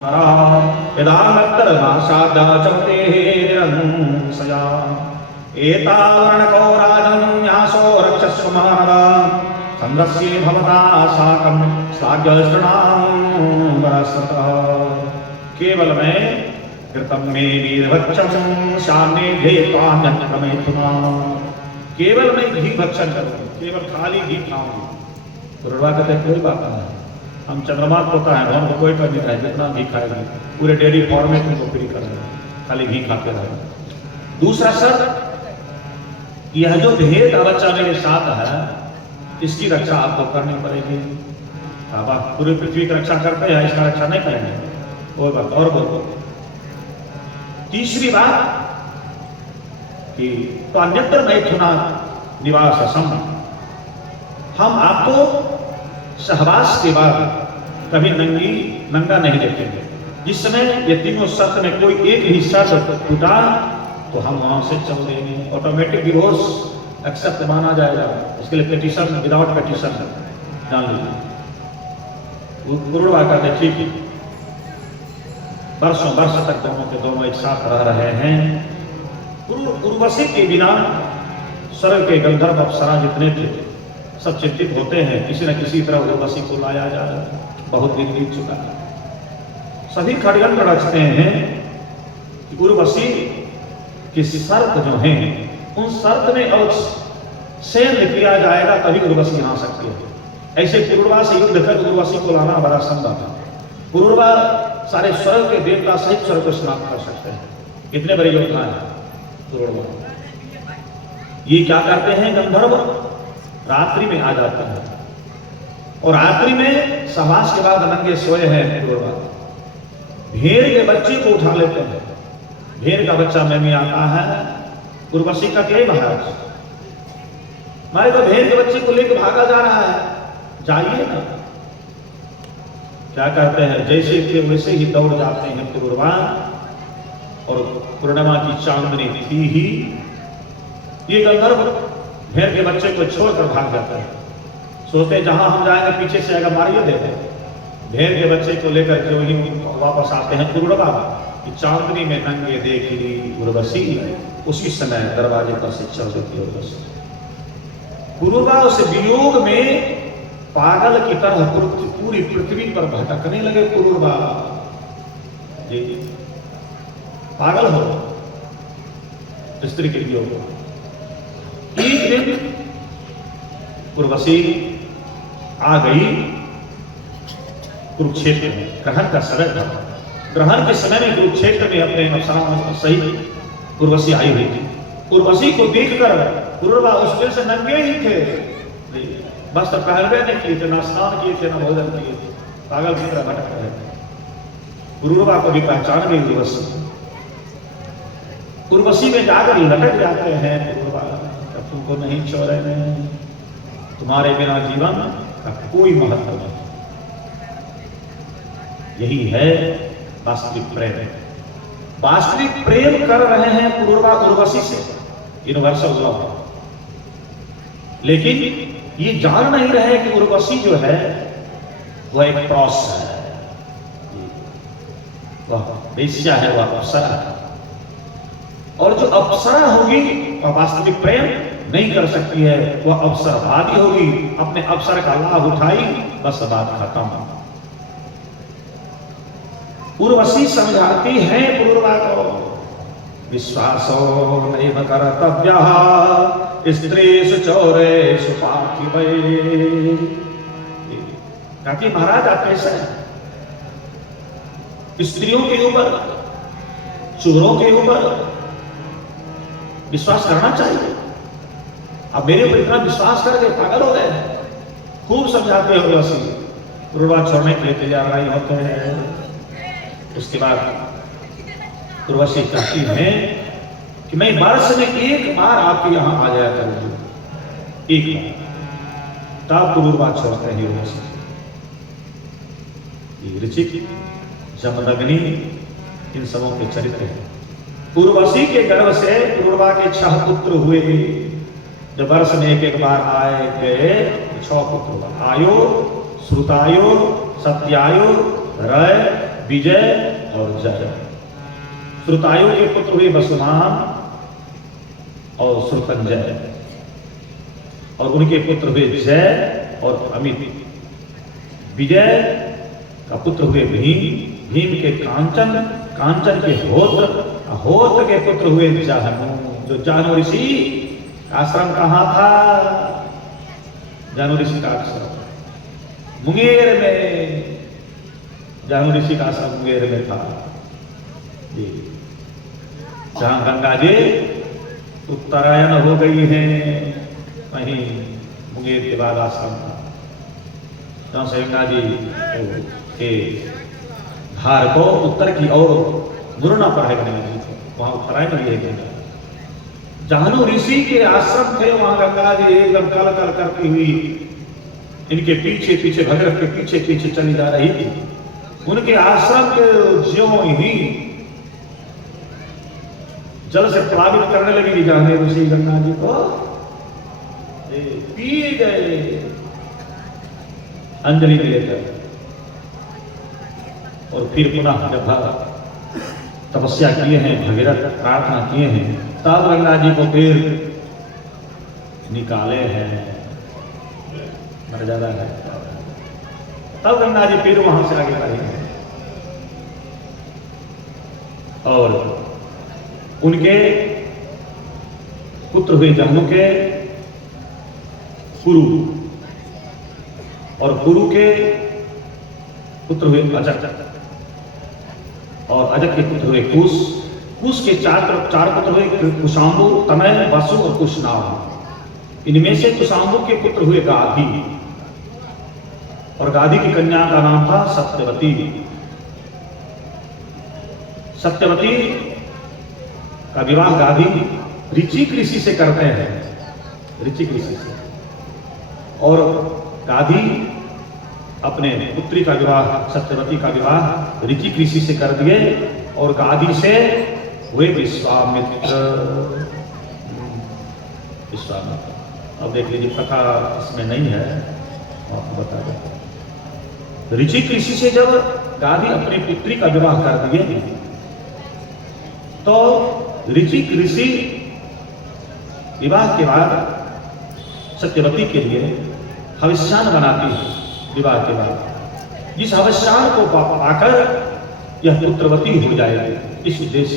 यदानत्तरमासादाचमते निरंसया एतावर्णको राजन् न्यासो रक्षस्व मानवा चन्द्रस्य भवता साकं श्लाघ्यस्तृणाम्बरसतः केवल मैं कृतं मे वीरभक्षं शान्ये धेत्वान्यत्रमेथुना केवल मैं घी भक्षण करूँ, केवल खाली घी खाऊंगी। गुरुवा कहते कोई बात नहीं, हम चंद्रमा होता है हमको कोई कमी नहीं, जितना घी खाएगा पूरे डेयरी फॉर्मेट में फ्री करेंगे, खाली घी खाते रहेंगे। दूसरा शर्त, यह जो भेड़ का बच्चा मेरे साथ है इसकी रक्षा आपको करनी पड़ेगी। आप पूरी पृथ्वी की रक्षा करते हैं, इसका रक्षा नहीं करेंगे। वो बात और बोलो। तीसरी बात कि तो अन्यत्र मैथुना निवास सम, हम आपको सहवास के बाद कभी नंगा नहीं देखेंगे। जिस समय ये तीनों शर्त में कोई एक ही शर्त टूटा तो हम वहां से चल देंगे, ऑटोमेटिक डिवोर्स एक्सेप्ट माना जाएगा। इसके लिए पेटिशन, विदाउट पेटिशन जान लीजिए। गुरुवा कहते ठीक है, वर्षों वर्ष तक दोनों के दोनों एक साथ रह रहे हैं। उर्वशी के बिना स्वर्ग के गंधर्व अप्सरा जितने थे सब चिंतित होते हैं, किसी न किसी तरह उर्वशी को लाया जाए। बहुत दिन बीत चुका है, सभी खड़गंध रचते हैं कि उर्वशी की शर्त जो है उन शर्त में अवश्य किया जाएगा तभी उर्वशी आ सकती है। ऐसे पुरुरवा से युद्ध कर उर्वशी को लाना बड़ा संभव था। पुरुरवा सारे स्वर्ग के देवता सहित स्वर्ग को समाप्त कर सकते हैं, इतने बड़े योद्धा हैं पुरुरवा। ये क्या करते हैं गंधर्व, रात्रि में आ जाते हैं और रात्रि में सहवास के बाद नंगे सोए हैं पुरुरवा। भेड़ के बच्चे को उठा लेते हैं, भेड़ का बच्चा में आता है। उर्वशी का क्या महाराज, मैं तो भेड़ के बच्चे को लेकर भागा जा रहा है, जाइए ना। क्या करते हैं, जैसे थे वैसे ही दौड़ जाते हैं पुरुरवा। और पूर्णिमा की चांदनी थी ही, ये गंधर्व भेड़ के बच्चे को छोड़कर भाग जाता है। सोचते जहां हम जाएंगे पीछे से आएगा मारिए देते। भेड़ के बच्चे को लेकर जो ही वापस आते हैं पुरुरवा कि चांदनी में नंगे देख ली उर्वशी। उसी समय दरवाजे पर से चल देती उर्वशी। पुरुरवा उस वियोग में पागल की तरह पूरी पृथ्वी पर भटकने लगे। पुरुरवा जी पागल हो स्त्री के वियोग। एक दिन उर्वशी आ गई कुरुक्षेत्र में, ग्रहण का समय था। ग्रहण के समय में कुरुक्षेत्र में अपने अप्सराओं सहित उर्वशी आई हुई थी। उर्वशी को देखकर पुरुरवा उस दिन से नंगे ही थे, बस पहलवे नहीं किए थे, ना स्नान किए थे, ना भोजन किए थे, पागल की तरह भटक रहे थे। पुरुरवा को भी पहचान गई उर्वशी। उर्वशी में जाकर लटक जाते हैं पुरुरवा, तुमको नहीं छोड़े, तुम्हारे बिना जीवन का कोई महत्व नहीं। यही है वास्तविक प्रेम। वास्तविक प्रेम कर रहे हैं पुरुरवा उर्वशी से, यूनिवर्सल लव। लेकिन ये जान नहीं रहे कि उर्वशी जो है वह एक क्रॉस है, वह वेश्या है, वह अप्सरा है। और जो अप्सरा होगी वह वास्तविक प्रेम नहीं कर सकती है, वह अवसरवादी होगी, अपने अवसर का लाभ उठाई, बस बात खत्म। उर्वशी समझाती है पुरुरवा को, विश्वासो नैव कर्तव्यः स्त्रीषु चौरेषु पार्थिवैः। कहती महाराज आप कैसे हैं, स्त्रियों के ऊपर, चोरों के ऊपर विश्वास करना चाहिए। अब मेरे ऊपर इतना विश्वास करके पागल हो गए। खूब समझाते हो उर्वशी, पुरुरवा छोड़ने के लिए तैयार नहीं होते हैं। उसके बाद उर्वशी कहती है कि मैं वर्ष में एक बार आपके यहां आ जाया करूंगी, एक बार। तब पुरुरवा छोड़ते हैं उर्वशी। ऋचिक, जमदग्नि, इन सबों के चरित्र हैं। उर्वशी के गर्भ से पुरुरवा के 6 पुत्र हुए। जब वर्ष में एक बार आए गए 6 पुत्र, आयो, श्रुतायो, सत्यायो, रय, विजय और जय। श्रुतायु के पुत्र हुए वसुमान और श्रुतंजय, और उनके पुत्र हुए जय और अमित। विजय का पुत्र हुए भीम, भीम के कांचन, कांचन के होत्र, होत्र के पुत्र हुए जाहनु। जो जाहनु ऋषि आश्रम कहाँ था? जाहनु ऋषि का आश्रम मुंगेर में, जाहनु ऋषि का आश्रम मुंगेर में था जी, जहां गंगा जी उत्तरायण हो गई है, वहीं मुंगेर के बाद आश्रम था। जहां से गंगा जी के धार को उत्तर की ओर मुड़ना पड़ेगा, वहां उत्तरायण में ले गया। जाहनु ऋषि के आश्रम थे, वहां गंगा जी एकदम कल कल करती हुई इनके पीछे पीछे, भगीरथ के पीछे पीछे चली जा रही थी। उनके आश्रम के ज्यों ही जल से प्लावित करने लगी जाहनु ऋषि गंगा जी को, पी गए अंजलि लेकर। और फिर पुनः जब तपस्या किए हैं, भगीरथ प्रार्थना किए हैं, तब गंगा जी को फिर निकाले हैं, मर्यादा है। तब गंगा जी फिर वहां से आगे बढ़े हैं। और उनके पुत्र हुए जाहनु के कुरु, और कुरु के पुत्र हुए अजक, और अजक के पुत्र हुए कुश, कुश के चार पुत्र हुए कुशांबु, तनय, वसु और कुशनाभ। इनमें से कुशांबु के पुत्र हुए गाधी, और गाधी की कन्या का नाम था सत्यवती। सत्यवती का विवाह गाधी ऋचिक ऋषि से करते हैं, ऋचिक ऋषि से। और गाधी अपने पुत्री का विवाह, सत्यवती का विवाह ऋचिक ऋषि से कर दिए, और गाधी से हुए विश्वामित्र। विश्वामित्र, अब देख लीजिए, कथा इसमें नहीं है, आपको बता दें। ऋचिक ऋषि से जब गाधी अपनी पुत्री का विवाह कर दिए, तो ऋचिक ऋषि विवाह के बाद सत्यवती के लिए हविष्यान बनाती है। विवाह के बाद जिस हविष्यान को पाकर यह पुत्रवती हो जाएगी, इस उद्देश्य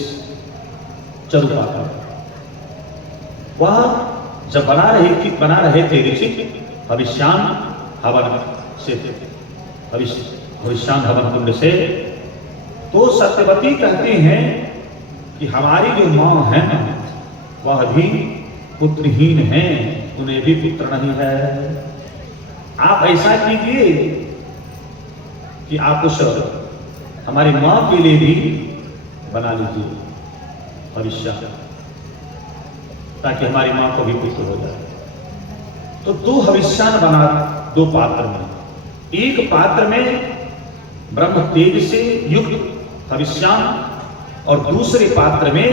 चरु पाकर वह जब बना रहे थे ऋषि हविष्यान हवन से, हविष्यान हवन कुंड से, तो सत्यवती कहती हैं कि हमारी जो मां है ना, वह भी पुत्रहीन है, उन्हें भी पुत्र नहीं है। आप ऐसा कीजिए कि आप उस हमारी मां के लिए भी बना लीजिए भविष्य, ताकि हमारी मां को भी पुत्र हो जाए। तो दो हविष्यान बना, दो पात्र में, एक पात्र में ब्रह्म तेज से युक्त हविष्यान, और दूसरे पात्र में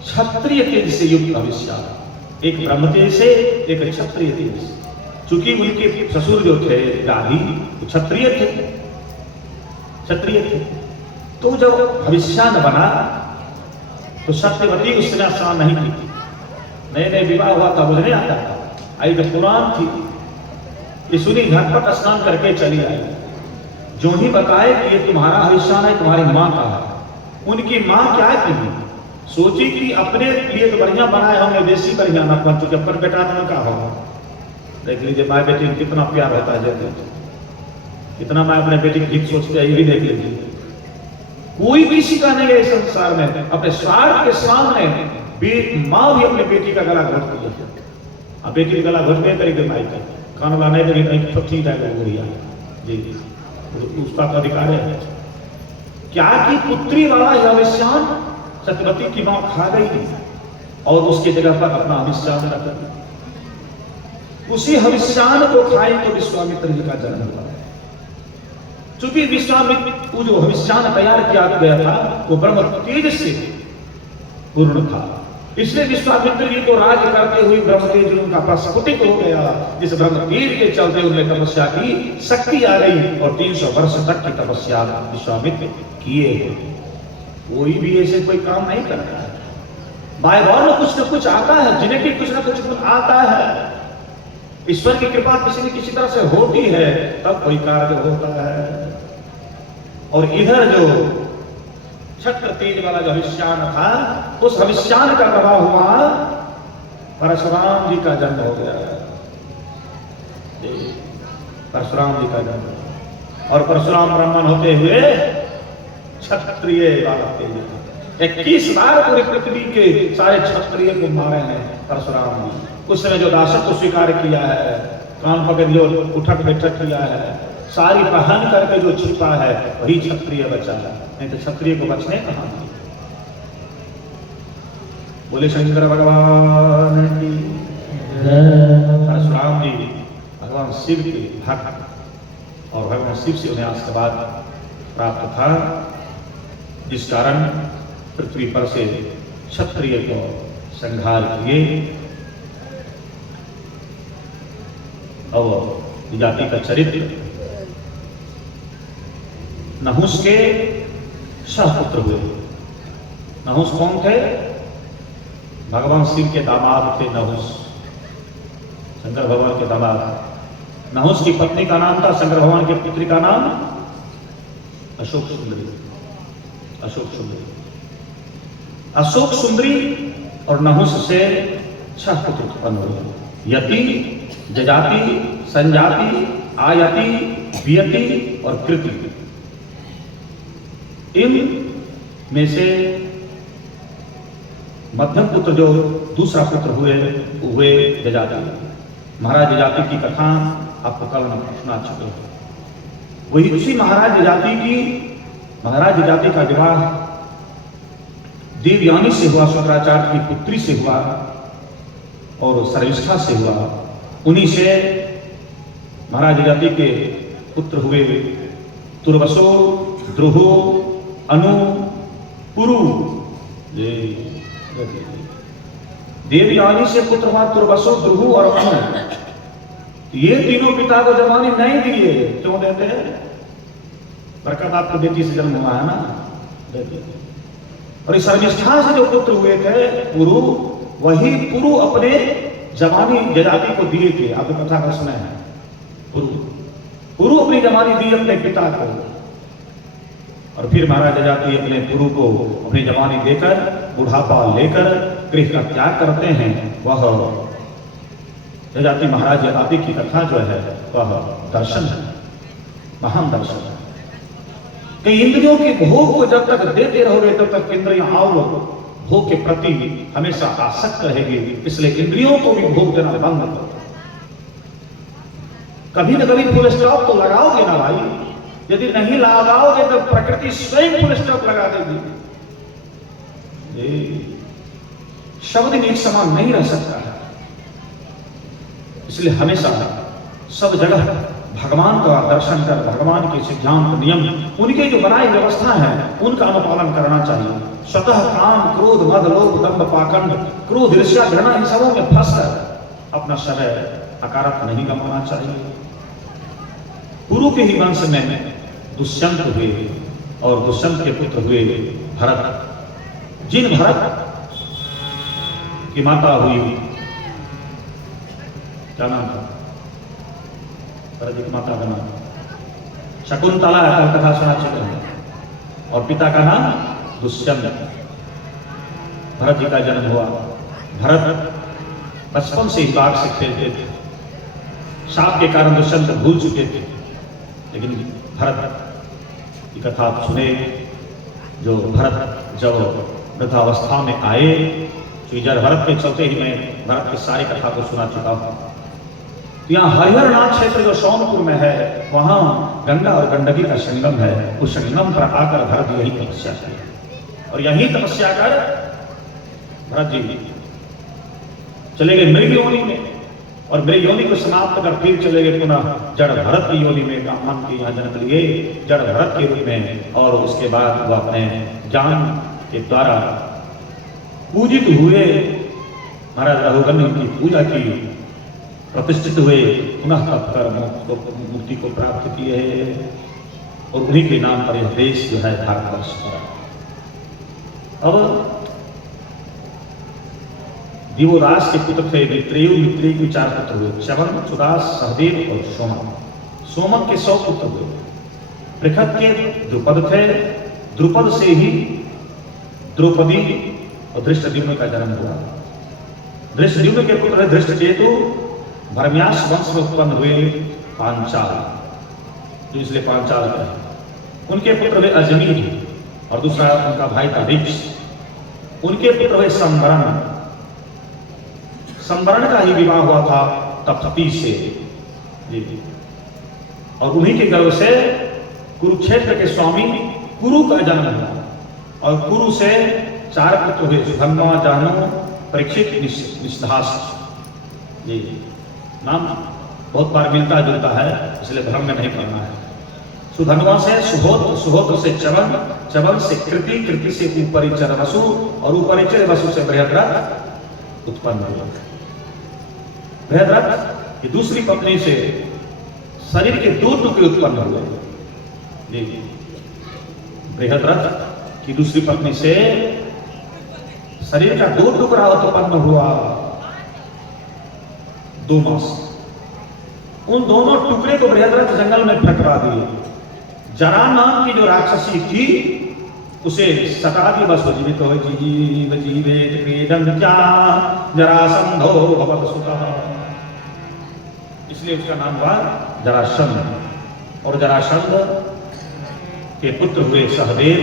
क्षत्रिय तेज से युक्त हविष्यान। एक ब्रह्म तेज से, एक क्षत्रिय तेज से। चूंकि उनके ससुर जो थे गाधी, वो क्षत्रिय थे, क्षत्रिय थे। तो जब हविष्यान बना तो सत्यवती उस समय स्नान नहीं की थी, नए नए विवाह हुआ था, मुझे नहीं आता था, आई जब पुराण थी, ये सुनी, झटपट स्नान करके चली आई। जो ही बताए कि ये तुम्हारा हविष्यान है, तुम्हारी मां का है। उनकी मां क्या की, सोची कि अपने लिए तो बढ़िया बनाए होंगे, देसी बढ़िया ना बन चुके, अपन बेटा ने कहा होगा। देख लीजिए माँ बेटी में कितना प्यार होता है, कितना मैं अपने बेटी की ठीक सोचते हैं, ये भी देख लीजिए। कोई किसी का नहीं है इस संसार में, अपने स्वार्थ के सामने माँ भी अपने बेटी का गला घोटती है। अब बेटी का गला घोटने करेगी माई का, खाना लाने देगी कहीं छुट्टी जाएगा गुड़िया जी, उसका तो अधिकार है। क्या की पुत्री वाला हविष्यान सत्यवती की मां खा गई, और उसकी जगह पर अपना हविष्यान रख दिया। उसी हविष्यान को खाई तो विश्वामित्र जी का जन्म हुआ। चूंकि विश्वामित्र जो हविष्यान तैयार किया गया था, वो ब्रह्म तेज से पूर्ण था, इसलिए विश्वामित्र जी को राज करते हुए ब्रह्मतेज उनका प्रस्फुटित हो गया। जिस ब्रह्मतीर के चलते उनमें तपस्या की शक्ति आ गई और 300 वर्ष तक की तपस्या विश्वामित्र किए। कोई भी ऐसे कोई काम नहीं करता है, बायबॉर्न कुछ न कुछ आता है, जेनेटिक कुछ न कुछ आता है। ईश्वर की कृपा किसी न किसी तरह से होती है तब कोई कार्य होता है। और इधर जो छत्र तेज वाला जो हविष्यान था, उस हविष्यान का प्रभाव हुआ, परशुराम जी का जन्म हो गया। परशुराम जी का जन्म, और परशुराम ब्राह्मण होते हुए क्षत्रिय वाला तेज 21 बार पूरी पृथ्वी के सारे क्षत्रिय को मारे हैं परशुराम जी। उस समय जो दासत्व स्वीकार किया है, कान पकड़ जो उठक बैठक किया है, सारी पहन करके जो छिपा है वही क्षत्रिय बचा है, नहीं तो क्षत्रिय को बचने कहां। बोले शंकर भगवान की। परशुराम जी भगवान शिव के भक्त और भगवान शिव से उन्हें आशीर्वाद प्राप्त था, जिस कारण पृथ्वी पर से क्षत्रिय को संहार किए। और जाति का चरित्र नहुस के सहपुत्र हुए। नहुस कौन थे? भगवान शिव के दामाद थे नहुस, शंकर भगवान के दामाद। नहुस की पत्नी का नाम था, शंकर भगवान के पुत्री का नाम अशोक सुंदरी। अशोक सुंदरी, अशोक सुंदरी और नहुस से 6 पुत्र उत्पन्न हुए। यति, जजाति, संजाति, आयति, वियति और कृति। इन में से मध्यम पुत्र जो दूसरा पुत्र हुए जजाति। महाराज जजाति की कथा आपको कल मैं सुना चुके हैं। वही उसी महाराज जजाति का विवाह देवयानी से हुआ, शुक्राचार्य की पुत्री से हुआ और सर्विष्ठा से हुआ। उन्हीं से महाराज जजाति के पुत्र हुए तुर्वसो, द्रुहो, अनु, पुरु। देवयानी से पुत्र हुआ तुर्वसो, द्रुहु और अनु। ये तीनों पिता को जवानी नहीं दिए। क्यों देते हैं? बरकत आपको बेटी से जन्म हुआ है ना, देते। और इस सर्विष्ठा से जो पुत्र हुए थे पुरु, वही पुरु अपने जवानी जजाति को दिए थे। आपने कथा का सुना है, पुरु अपनी जवानी दी अपने पिता को। और फिर महाराज जजाति अपने पुरु को अपनी जवानी देकर बुढ़ापा लेकर गृह का त्याग करते हैं। वह जजाति महाराज जजाति की कथा जो है वह दर्शन है, महान दर्शन है। कि इंद्रियों के भोग को जब तक देते रहोगे तब तक इंद्रियां और भोग के प्रति हमेशा आसक्त रहेगी। इसलिए इंद्रियों को भी भोग देना बंद करो। कभी न कभी फुल स्टॉप तो लगाओगे ना भाई। यदि नहीं लगाओगे तो प्रकृति स्वयं फुल स्टॉप लगा देगी। शब्द एक समान नहीं रह सकता है। इसलिए हमेशा सब जगह भगवान का दर्शन कर, भगवान के सिद्धांत नियम, उनके जो बनाई व्यवस्था है उनका अनुपालन करना चाहिए। स्वतः काम, क्रोध, मद, लोभ, दंभ, पाखंड, क्रोध, ईर्ष्या, घृणा इन सबों में फंसकर अपना समय अकारक नहीं गंवाना चाहिए। पुरु के ही वंश में दुष्यंत हुए और दुष्यंत के पुत्र हुए भरत। जिन भरत की माता हुई, क्या नाम था भरत की माता का नाम? शकुंतला, कथा सुना चुके हैं। और पिता का नाम दुष्यंत। भरत जी का जन्म हुआ। भरत बचपन से ही बाघ से खेलते थे। साप के कारण दुष्यंत भूल चुके थे, लेकिन भरत की कथा आप सुने। जो भरत जब वृद्धावस्था में आए, श्रीजर भरत के चलते ही मैं भरत की सारी कथा को सुना चुका हूं। यहाँ हरिहरनाथ क्षेत्र जो सोनपुर में है, वहां गंगा और गंडकी का संगम है। उस संगम पर आकर भरत यही तपस्या की और यही तपस्या कर भरत जी चले गए मृग योनि में। और मृग योनि को समाप्त कर फिर चले गए पुनः जड़ भरत की योनि में। ब्राह्मण के यहाँ जन्म लिए जड़ भरत के रूप में। और उसके बाद वह अपने जान के द्वारा पूजित हुए, महाराज रघुगण की पूजा की, प्रतिष्ठित हुए, पुनः तप कर मुक्ति को प्राप्त किए और उन्हीं के नाम पर यह देश जो है भारतवर्ष पड़ा। अब दिवोदास के पुत्र थे मित्रेयु, मित्रेयु के 4 पुत्र हुए, च्यवन, सुदास, सहदेव और सोमक। सोमक के 100 पुत्र हुए। पृथक के द्रुपद थे, द्रुपद से ही द्रौपदी और धृष्टद्युम्न का जन्म हुआ। धृष्टद्युम्न के पुत्र धृष्टकेतु भरम्यास वंश में उत्पन्न हुए पांचाल, तो इसलिए पांचाल कहे। उनके पुत्र हुए अजमीर और दूसरा उनका भाई था रिक्ष। उनके पुत्र हुए संवरण, संवरण का ही विवाह हुआ था तप्ती से जी। और उन्हीं के गर्भ से कुरुक्षेत्र के स्वामी कुरु का जन्म हुआ और कुरु से 4 पुत्र हुए, सुधन्वा, जाहनु, परीक्षित, निषधास जी। नाम बहुत बार मिलता जुलता है, इसलिए भ्रम में नहीं पड़ना है। सुधन्वा से सुहोत्र, सुहोत्र से च्यवन, च्यवन से कृति, कृति से उपरिचर वसु और उपरिचर वसु से बृहद्रथ उत्पन्न हुआ। बृहद्रथ की दूसरी पत्नी से शरीर के 2 टुकड़े उत्पन्न हुए जी। बृहद्रथ की दूसरी पत्नी से शरीर का 2 टुकड़ा उत्पन्न हुआ 2 मास। उन दोनों टुकड़े को बृहद्रथ जंगल में फेंकवा दिए। जरा नाम की जो राक्षसी थी उसे सटा दी, बस जीवित हो जीव जीवेत क्रीडन क्या जरासंधो भवत सुतः, इसलिए उसका नाम हुआ जरासंध। और जरासंध के पुत्र हुए सहदेव,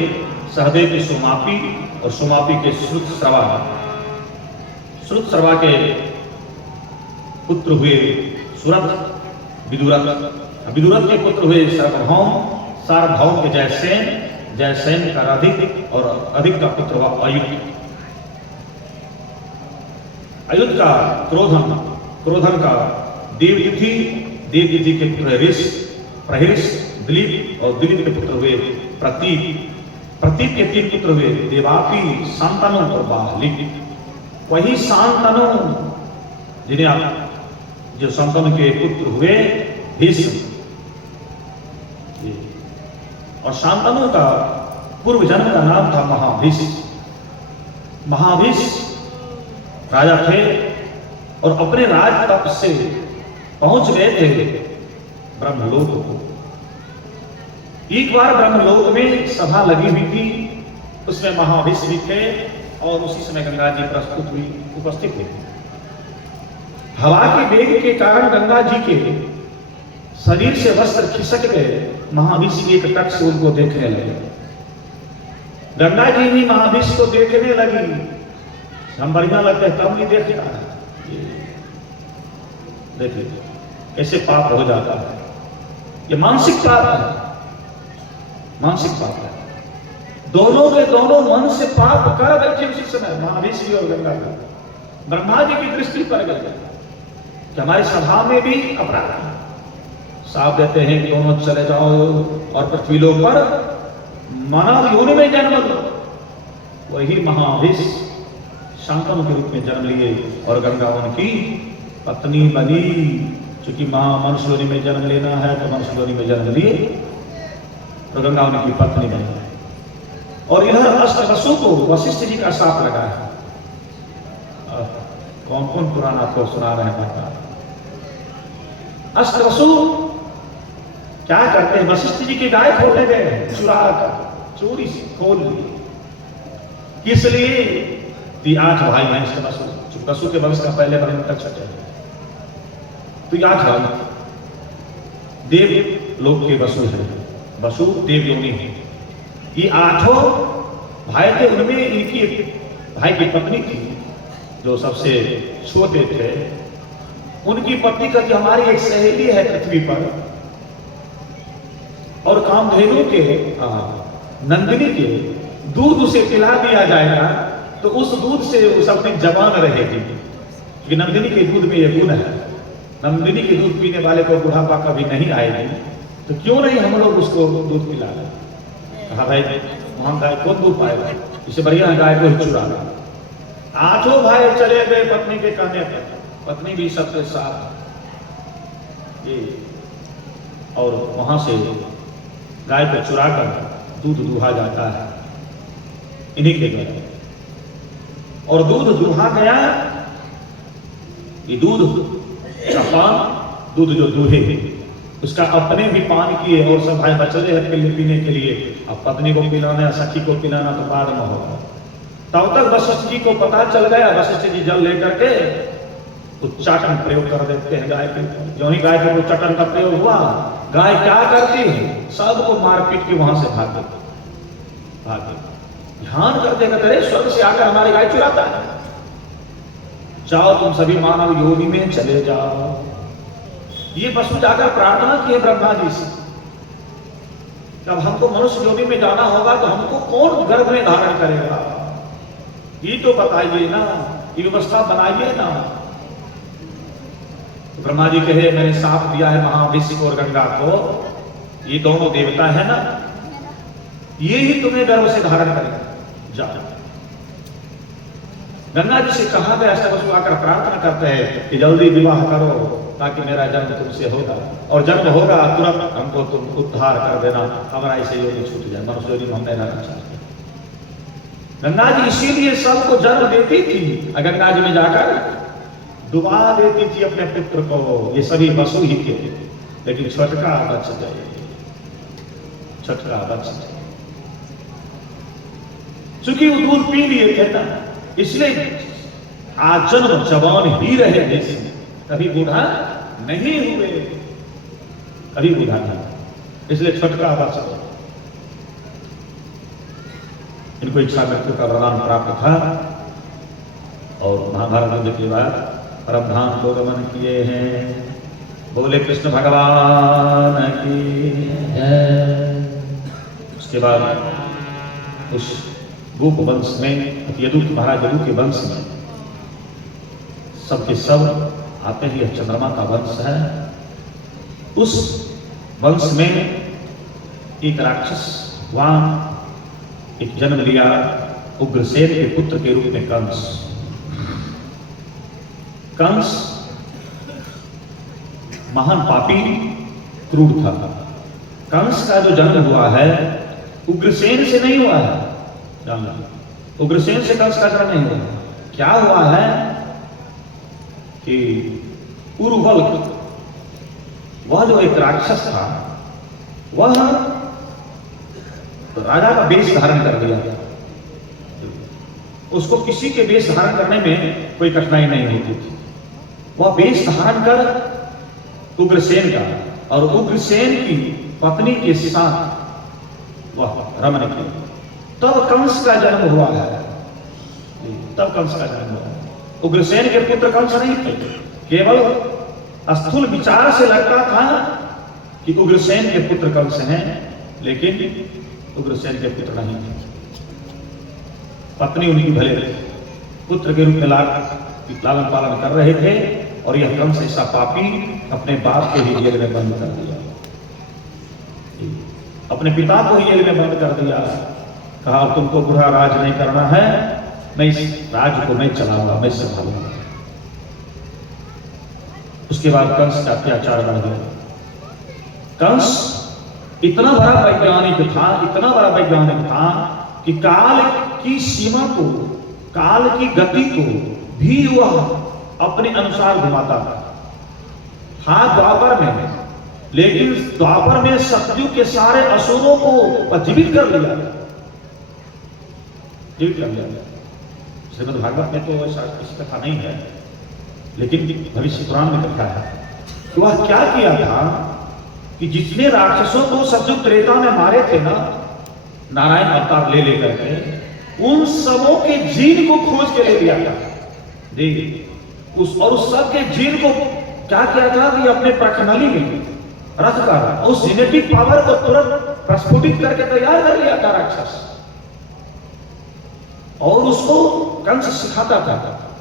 सहदेव के सोमापी और सोमापी के श्रुतश्रवा, श्रुतश्रवा के पुत्र हुए सुरथ, विदुरथ, विदुरथ के पुत्र हुए सार्वभौम, सार्वभौम के जयसेन, जयसेन का अधिक और अधिक का पुत्र हुआ अयुध, अयुध का क्रोधन, क्रोधन का देवयुधि, देवयुधि के पुत्र ऋष, प्रहिष, दिलीप और दिलीप के पुत्र हुए प्रतीप, प्रतीप के 3 पुत्र हुए देवापी, शांतनु और बाहलिक। वही शांतनु जिन्हें आप जो शांतनु के पुत्र हुए भीष्म, और शांतनु का पूर्व जन्म का नाम था महाभीष्म। महाभीष्म राजा थे और अपने राज तप से पहुंच गए थे ब्रह्मलोक को। एक बार ब्रह्मलोक में सभा लगी हुई थी, उसमें महाभीष्म भी थे और उसी समय गंगा जी उपस्थित हुई। हवा के वेग के कारण गंगा जी के शरीर से वस्त्र खिसक गए। महाभीष्म एक टक से उनको देखने लगे। गंगा जी भी महाभीष्म को देखने लगी। हम बढ़िया लगते हैं तब नहीं देखता है। देखिए कैसे पाप हो जाता है, ये मानसिक पाप है, मानसिक पाप है। दोनों के दोनों मन से पाप कर बैठे उसी समय, महाभीष्म और गंगा जी। ब्रह्मा जी की दृष्टि पर गए कि हमारी सभा में भी अपराध है। साफ देते हैं कि दोनों चले जाओ और पृथ्वी लोक पर मानव योनि में जन्म लो। वही महाभीष्म शांतनु के रूप में जन्म लिए और गंगा उनकी पत्नी बनी। चूंकि मनुष्य योनि में जन्म लेना है तो मनुष्य योनि में जन्म लिए तो गंगा उनकी पत्नी बनी। और इधर अष्टवसु को वशिष्ठ जी का साथ लगा है। कौन कौन पुराण आपको सुना रहे हैं? अष्टवसु क्या करते हैं? वशिष्ठ जी की गाय खोले गए, चुरा कर, चोरी से खोल लिए। किस लिए? 8 भाई हैं इसके वसु, वसु के वंश का पहले वर्णन तक छठे। तो 8 भाई देव लोक के वसु है, वसु देव योनि है। ये 8 भाई थे, उनमें इनकी एक भाई की पत्नी थी जो सबसे छोटे थे। उनकी पत्नी का कि हमारी एक सहेली है पृथ्वी पर और कामधेनु के नंदिनी के दूध उसे पिला दिया जाएगा तो उस दूध से उस अपनी जवान रहेगी। कि नंदिनी के दूध में यह गुण है, नंदिनी के दूध पीने वाले को बुढ़ापा कभी नहीं आएगी, तो क्यों नहीं हम लोग उसको दूध पिला रहे। कहा भाई वहां गाय कौन दूध पाएगा, इससे बढ़िया गाय को चुरा ला। 8 भाई चले गए पत्नी के कहने पर, पत्नी भी सबके साथ ये, और वहां से गाय को चुरा कर दूध दुहा जाता है इन्हीं के घर, और दूध दुहा गया। ये दूध का पान, दूध जो दूहे उसका अपने भी पान किए, और सब भाई बचले हैं पीने के लिए। अब पत्नी को पिलाना, सखी को पिलाना तो बाद में होगा। तब तक वशिष्ठ जी को पता चल गया। वशिष्ठ जी जल लेकर के उच्चाटन प्रयोग कर देते हैं गाय के। जो ही गाय के उच्चाटन का प्रयोग हुआ, गाय क्या करती है, सबको मारपीट के वहां से भागे। ध्यान करते कहते स्वर्ग से आकर हमारी गाय चुराता है, जाओ तुम सभी मानव योनि में चले जाओ। ये वसु जाकर प्रार्थना किए ब्रह्मा जी से, जब हमको मनुष्य योनि में जाना होगा तो हमको कौन गर्भ में धारण करेगा, ये तो बताइए ना, ये व्यवस्था बनाइए ना। तो ब्रह्मा जी कहे मैंने साफ दिया है महाविष्णु और गंगा को, ये दोनों देवता है ना, ये ही तुम्हें गर्भ से धारण करेगा, जाओ। गंगा जी से कहा गया, सब आकर प्रार्थना करते हैं कि जल्दी विवाह करो ताकि मेरा जन्म तुमसे होगा, और जन्म होगा तुरंत हमको तुम उद्धार कर देना, हमारा ऐसे योनि छूट जाए, मनुष्य योनि में हम नहीं रहना चाहते। गंगा जी इसीलिए सबको जन्म देती थी, गंगा जी में जाकर डुबा देती थी अपने पुत्र को। ये सभी वसु ही थे, लेकिन छठका बच गए, छठका बच गए, चूंकि वो दूध पी लिए थे ना, इसलिए आजन्म जवान ही रहे देश में, कभी बूढ़ा नहीं हुए, कभी बूढ़ा नहीं, इसलिए छठका बच गए। इनको इच्छा मृत्यु का वरदान प्राप्त था, और महाभारत युद्ध के बाद परमधाम को गमन किए हैं। बोले कृष्ण भगवान की जय। उसके बाद उस गोप वंश में, यदु महाराज यदु के वंश में सबके सब आते ही, चंद्रमा का वंश है। उस वंश में एक राक्षस वहां एक जन्म लिया, उग्रसेन के पुत्र के रूप में कंस। कंस महान पापी क्रूर था। कंस का जो जन्म हुआ है उग्रसेन से नहीं हुआ है, उग्रसेन से कंस का जन्म नहीं हुआ। क्या हुआ है कि उर्वल्क, वह जो एक राक्षस था, वह राजा का वेश धारण कर लिया। उसको किसी के वेश धारण करने में कोई कठिनाई नहीं होती थी। वह वेश धारण कर उग्रसेन का और उग्रसेन की पत्नी के साथ वह रमन किया, तब कंस का जन्म हुआ है। तब कंस का जन्म हुआ। उग्रसेन के पुत्र कंस नहीं थे, केवल स्थूल विचार से लगता था कि उग्रसेन के पुत्र कंस हैं, लेकिन उग्रसेन के पुत्र नहीं थे। पत्नी उनकी भले पुत्र के रूप में लालन पालन कर रहे थे, और यह कंस ऐसा पापी अपने बाप को ही जेल में बंद कर दिया, अपने पिता को ही जेल में बंद कर दिया। कहा तुमको बुरा राज नहीं करना है, मैं इस राज्य को नहीं चलाऊंगा, मैं संभालूंगा। उसके बाद कंस का अत्याचार बढ़ गया। कंस इतना बड़ा वैज्ञानिक था, इतना बड़ा वैज्ञानिक था कि काल की सीमा को, काल की गति को भी वह अपने अनुसार घुमाता था। हाँ द्वापर में, लेकिन द्वापर में सतयुग के सारे असुरों को जीवित कर लिया, जीवित कर लिया। श्रीमद् भागवत में तो ऐसा किसी कथा नहीं है, लेकिन भविष्य पुराण में कथा है कि वह क्या किया था कि जितने राक्षसों को सतयुग त्रेता में मारे थे ना, नारायण अवतार ले लेकर के, उन सबों के जीन को खोज के ले लिया था। देख उस सब के जीन को क्या किया था कि अपने प्रखनली में रख कर उस जेनेटिक पावर को तुरंत प्रस्फुटित करके तैयार कर लिया था राक्षस। और उसको कंस सिखाता था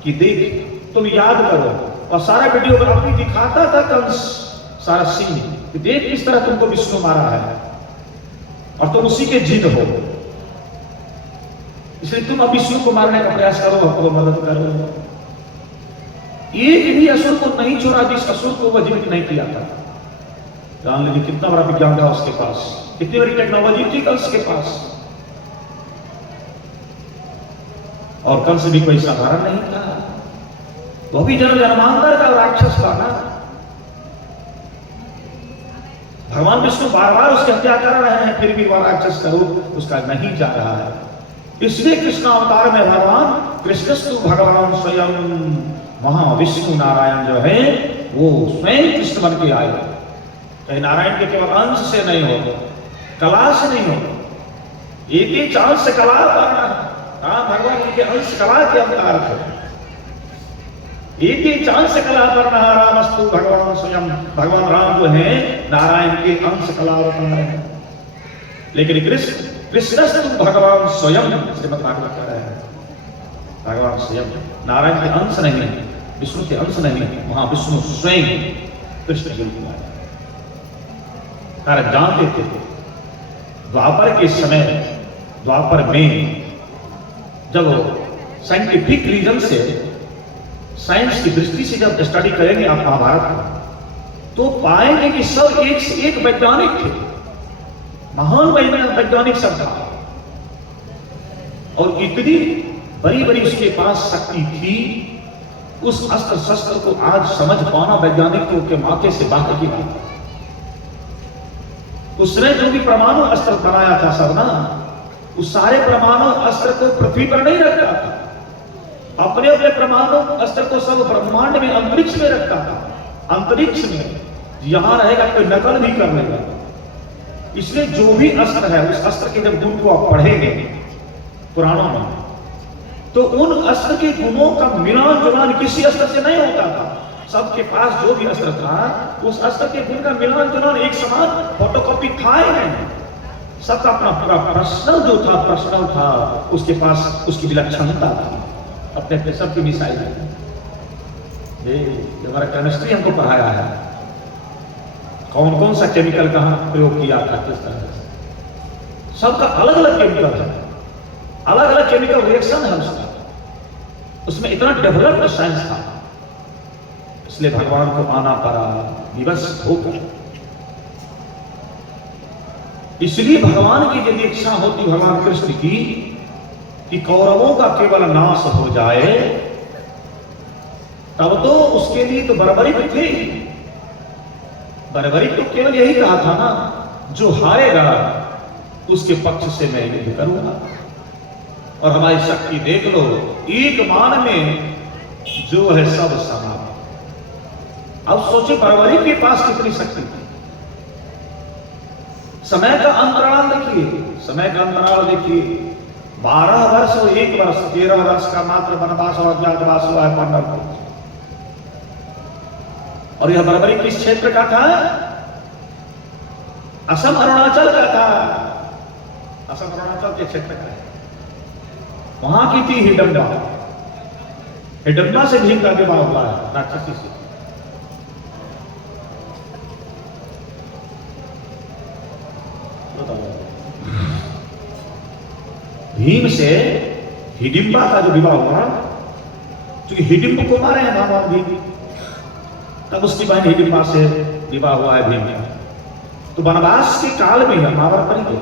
कि देख तुम याद करो, और सारा वीडियोग्राफी दिखाता था कंस, सारा सीन, कि देख किस तरह तुमको विष्णु मारा है और तुम उसी के जीन हो। इसलिए तुम अब विष्णु को मारने का प्रयास करो, हमको मदद करो। एक भी असुर को नहीं छोड़ा जिस असुर को वह जीवित नहीं किया था। जान लीजिए कितना बड़ा विज्ञान था उसके पास, कितनी बड़ी टेक्नोलॉजी थी कंस के पास। और कंस भी कोई साधारण नहीं था, वह भी जन्मांतर का राक्षस था ना। भगवान विष्णु बार बार उसकी हत्या कर रहे हैं, फिर भी वह राक्षस का रूप उसका नहीं जा रहा है। इसलिए कृष्ण अवतार में भगवान कृष्णस्तु भगवान स्वयं महाविष्णु नारायण जो है वो स्वयं कृष्ण बन के आए। कहीं नारायण के केवल अंश से नहीं हो, कला से नहीं हो, एक ही चांस से कला करना। हाँ, भगवान उनके अंश कला के अवतार थे। एक ही चांस से कला करना। रामस्तु भगवान स्वयं, भगवान राम जो है नारायण के अंश कला अवतार है। लेकिन कृष्णस्तु भगवान स्वयं श्रीमद् भागवत कह रहे हैं, भगवान स्वयं नारायण के अंश नहीं, विष्णु के अंश नहीं, वहां विष्णु स्वयं कृष्ण जी को आया। कारण जानते थे द्वापर के समय, द्वापर में जब साइंटिफिक रीजन से, साइंस की दृष्टि से जब स्टडी करेंगे आप महाभारत तो पाएंगे कि सब एक से एक वैज्ञानिक थे, महान वैज्ञानिक सब था। और इतनी बड़ी बड़ी उसके पास शक्ति थी, उस अस्त्र शस्त्र को आज समझ पाना वैज्ञानिकों के माथे से बाहर की बात। उसने जो भी परमाणु अस्त्र बनाया था सब ना, उस सारे परमाणु अस्त्र को पृथ्वी पर नहीं रखता था, अपने अपने परमाणु अस्त्र को सब ब्रह्मांड में अंतरिक्ष में रखता था। अंतरिक्ष में यहां रहेगा कोई नकल भी कर लेगा। इसलिए जो भी अस्त्र है उस अस्त्र के जब गुण को आप पढ़ेंगे पुराणों में, तो उन अस्त्र के गुणों का मिलान जुलान किसी अस्त्र से नहीं होता था। सबके पास जो भी अस्त्र था उस अस्त्र के गुण का मिलान जुलान एक समान फोटोकॉपी था ही नहीं। सबका अपना पूरा पर्सनल जो था, पर्सनल था, उसके पास उसकी विलक्षणता थी, अपने अपने सबकी मिसाइल। ये हमारा केमिस्ट्री हमको पढ़ाया है, कौन कौन सा केमिकल कहां प्रयोग किया था, किस तरह से। सबका अलग अलग केमिकल है, अलग अलग केमिकल रिएक्शन है उसका, उसमें इतना डेवलप्ड साइंस था। इसलिए भगवान को आना पड़ा विवश होकर। इसलिए भगवान की यदि इच्छा होती भगवान कृष्ण की कि कौरवों का केवल नाश हो जाए, तब तो उसके लिए तो बर्बरी थे। बर्बरी तो केवल यही कहा था ना, जो हारेगा उसके पक्ष से मैं युद्ध करूंगा। और हमारी शक्ति देख लो, एक मान में जो है सब समाप्त। अब सोचिए बर्बरी के पास कितनी शक्ति थी। समय का अंतराल देखिए, समय का अंतराल देखिए, 12 वर्ष और 1 वर्ष, 13 वर्ष का मात्र वनवास और अज्ञातवास हुआ है पंडरपुर। और यह बर्बरी किस क्षेत्र का था? असम अरुणाचल का था। असम अरुणाचल के क्षेत्र का है। वहां की थी हिडम्बा। हिडम्बा से भीम का विवाह हुआ है राक्षसी से। भीम से हिडिंबा का जो विवाह हुआ, क्योंकि हिडिंब को मारे हैं भगवान भीम, तब उसकी बहन हिडिंबा से विवाह हुआ है भीम का। तो वनवास के काल में महाभारत बनी,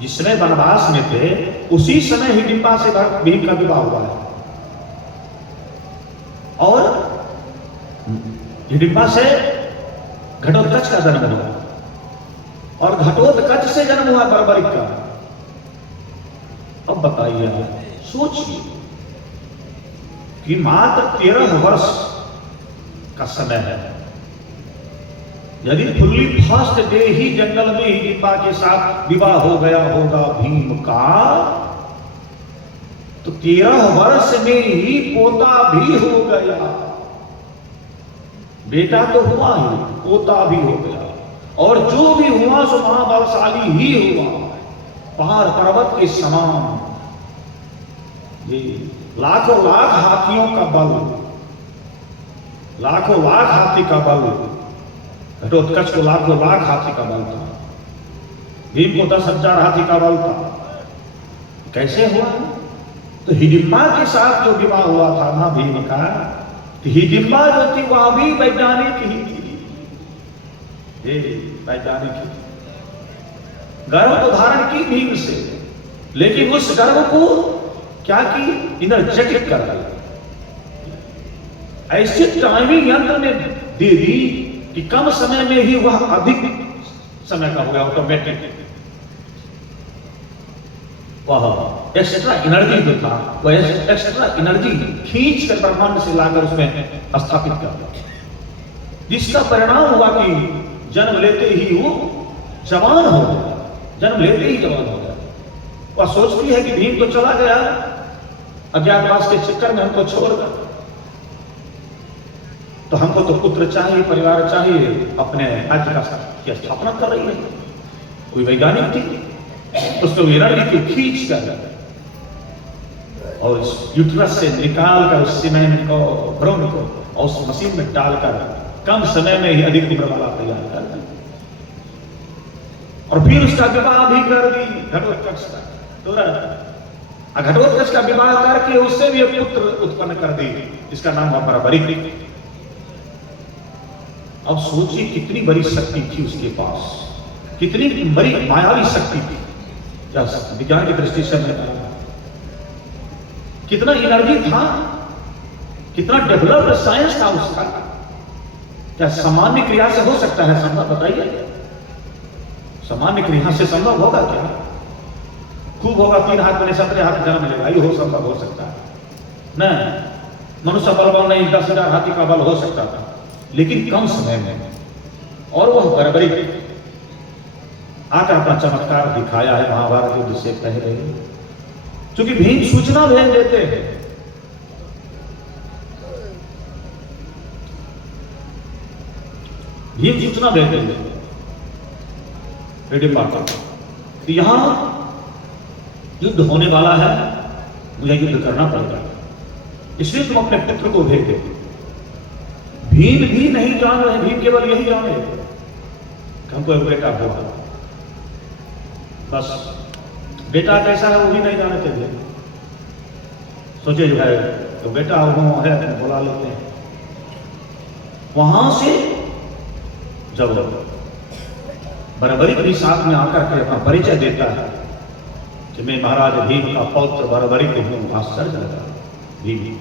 जिसने वनवास में थे उसी समय हिडिंबा से भीम का विवाह हुआ है। और हिडिंबा से घटोत्कच का जन्म हुआ, और घटोत्कच से जन्म हुआ बर्बरिक का। अब बताइए, सोचिए कि मात्र 13 वर्ष का समय है। यदि फुल्ली फर्स्ट डे ही जंगल में हिडिंबा के साथ विवाह हो गया होगा भीम का, तो 13 वर्ष में ही पोता भी हो गया। बेटा तो हुआ ही, पोता भी हो गया। और जो भी हुआ सो महाबलशाली ही हुआ, पहाड़ पर्वत के समान। ये लाखों लाख हाथियों का बल, लाखों लाख हाथी का बल। घटोत्कच को लाखों लाख हाथी का बल था, भीम को 10,000 हाथी का बल था। कैसे हुआ? तो हिडिंबा के साथ जो विवाह हुआ था ना भीम का, तो हिडिंबा जो थी वह भी वैज्ञानिक ही थी, ये वैज्ञानिक ही। गर्भ तो धारण की भीम से, लेकिन उस गर्भ को क्या की? इनर्जेटिक कर दी, ऐसे टाइमिंग यंत्र ने दे दी कि कम समय में ही वह अधिक समय का हो गया ऑटोमेटिक। वह एक्स्ट्रा एनर्जी जो था, वह एक्स्ट्रा एनर्जी खींच कर ब्रह्मांड से लाकर उसमें स्थापित कर दिया, जिसका परिणाम हुआ कि जन्म लेते ही वो जवान हो गया, जन्म लेते ही जवान हो गया। वह सोचती है कि भीम तो चला गया अज्ञातवास के चक्कर में, हमको छोड़कर, तो हमको तो पुत्र चाहिए, परिवार चाहिए, अपने राज्य की स्थापना कर रही है। कोई वैज्ञानिक थी, उसको एनर्जी को खींच कर और उस यूट्रस से निकाल कर उस सीमेंट को, भ्रूण को, और उस मशीन में डालकर कम समय में ही अधिक उम्र वाला तैयार कर दिया, और फिर उसका विवाह भी कर दी घटोत्कच का। तुरंत घटोत्कच का विवाह करके उससे भी एक पुत्र उत्पन्न कर दी, जिसका नाम हुआ बर्बरिक। अब सोचिए कितनी बड़ी शक्ति थी उसके पास, कितनी बड़ी मायावी शक्ति थी। क्या विज्ञान की दृष्टि से कितना एनर्जी था, कितना डेवलप्ड साइंस था उसका। क्या सामान्य क्रिया से हो सकता है संभव? बताइए, सामान्य क्रिया से संभव होगा क्या? खूब होगा 3 हाथ में 17 हाथ जन्म लेगा, ये हो संभव हो सकता है? नहीं, मनुष्य बलवान नहीं, 10,000 हाथी का बल हो सकता था, लेकिन कम समय में। और वह बर्बरिक आकर अपना चमत्कार दिखाया है महाभारत युद्ध से पहले, क्योंकि भीम सूचना भेज देते हैं। भीम सूचना भेज देते हैं हिडिंबा को, तो यहां युद्ध होने वाला है, मुझे युद्ध करना पड़ेगा, इसलिए तुम अपने पुत्र को भेज दो। भीम भी नहीं जान रहे, भीम केवल यही जाने हमको एक बेटा हुआ, बस बेटा कैसा है वो भी नहीं जानते थे। सोचे जो है तो बेटा वो है बुला लेते हैं। वहां से जब बर्बरिक भी साथ में आकर के अपना परिचय देता है कि मैं महाराज भीम का पौत्र बर्बरिक हूं, आश्चर्य लगा भीम,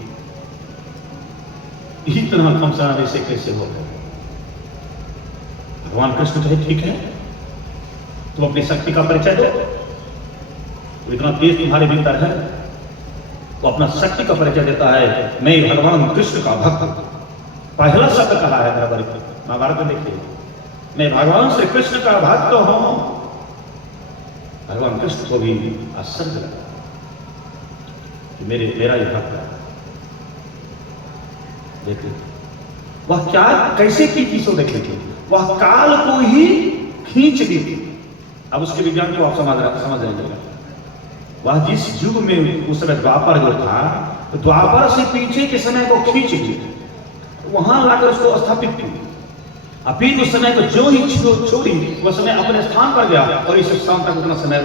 इतना कम समय से कैसे हो गए? भगवान कृष्ण कहे ठीक है, तुम अपनी शक्ति का परिचय दो, तो इतना तेज तुम्हारे भीतर है। वो अपना शक्ति का परिचय देता है, मैं भगवान कृष्ण का भक्त हूं। पहला शब्द कहा है बर्बरिक, महाभारत में देखिए, मैं भगवान श्री कृष्ण का भक्त हूं। भगवान कृष्ण को भी आश्चर्य लगा कि मेरा ये भक्त है। देखिए वह क्या कैसे की चीजों देखे थे, वह काल को ही खींच दी थी। अब उसके विज्ञान को आप समझ जाइएगा। वह जिस युग में उस समय द्वापर जो था, तो द्वापर से पीछे के समय को खींच ली, वहां लाकर उसको स्थापित की। अभी उस समय को जो ही छोड़ी, वह समय अपने स्थान पर गया, और इस स्थान तक उतना समय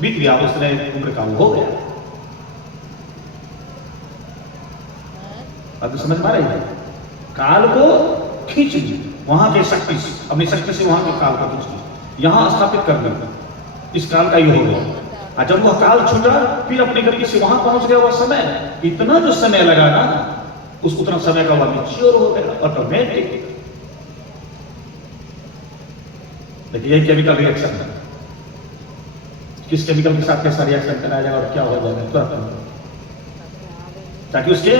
बीत गया, उस समय उम्र का हो गया। अब समझ पा रही है? काल को खींच ली, वहां की शक्ति, अपनी शक्ति से वहां के काल को खींच ली, यहां स्थापित कर दिया। इस काल का ये हो गया। और जब वह काल छूटा, फिर अपनी गति से वहां पहुंच गया। वह समय, इतना जो समय लगा ना, उस उतना समय का वह मैच्योर हो गया ऑटोमेटिक। देखिए ये केमिकल रिएक्शन है, किस केमिकल के साथ कैसा रिएक्शन कराया जाएगा और क्या हो जाएगा तुरंत, ताकि उसके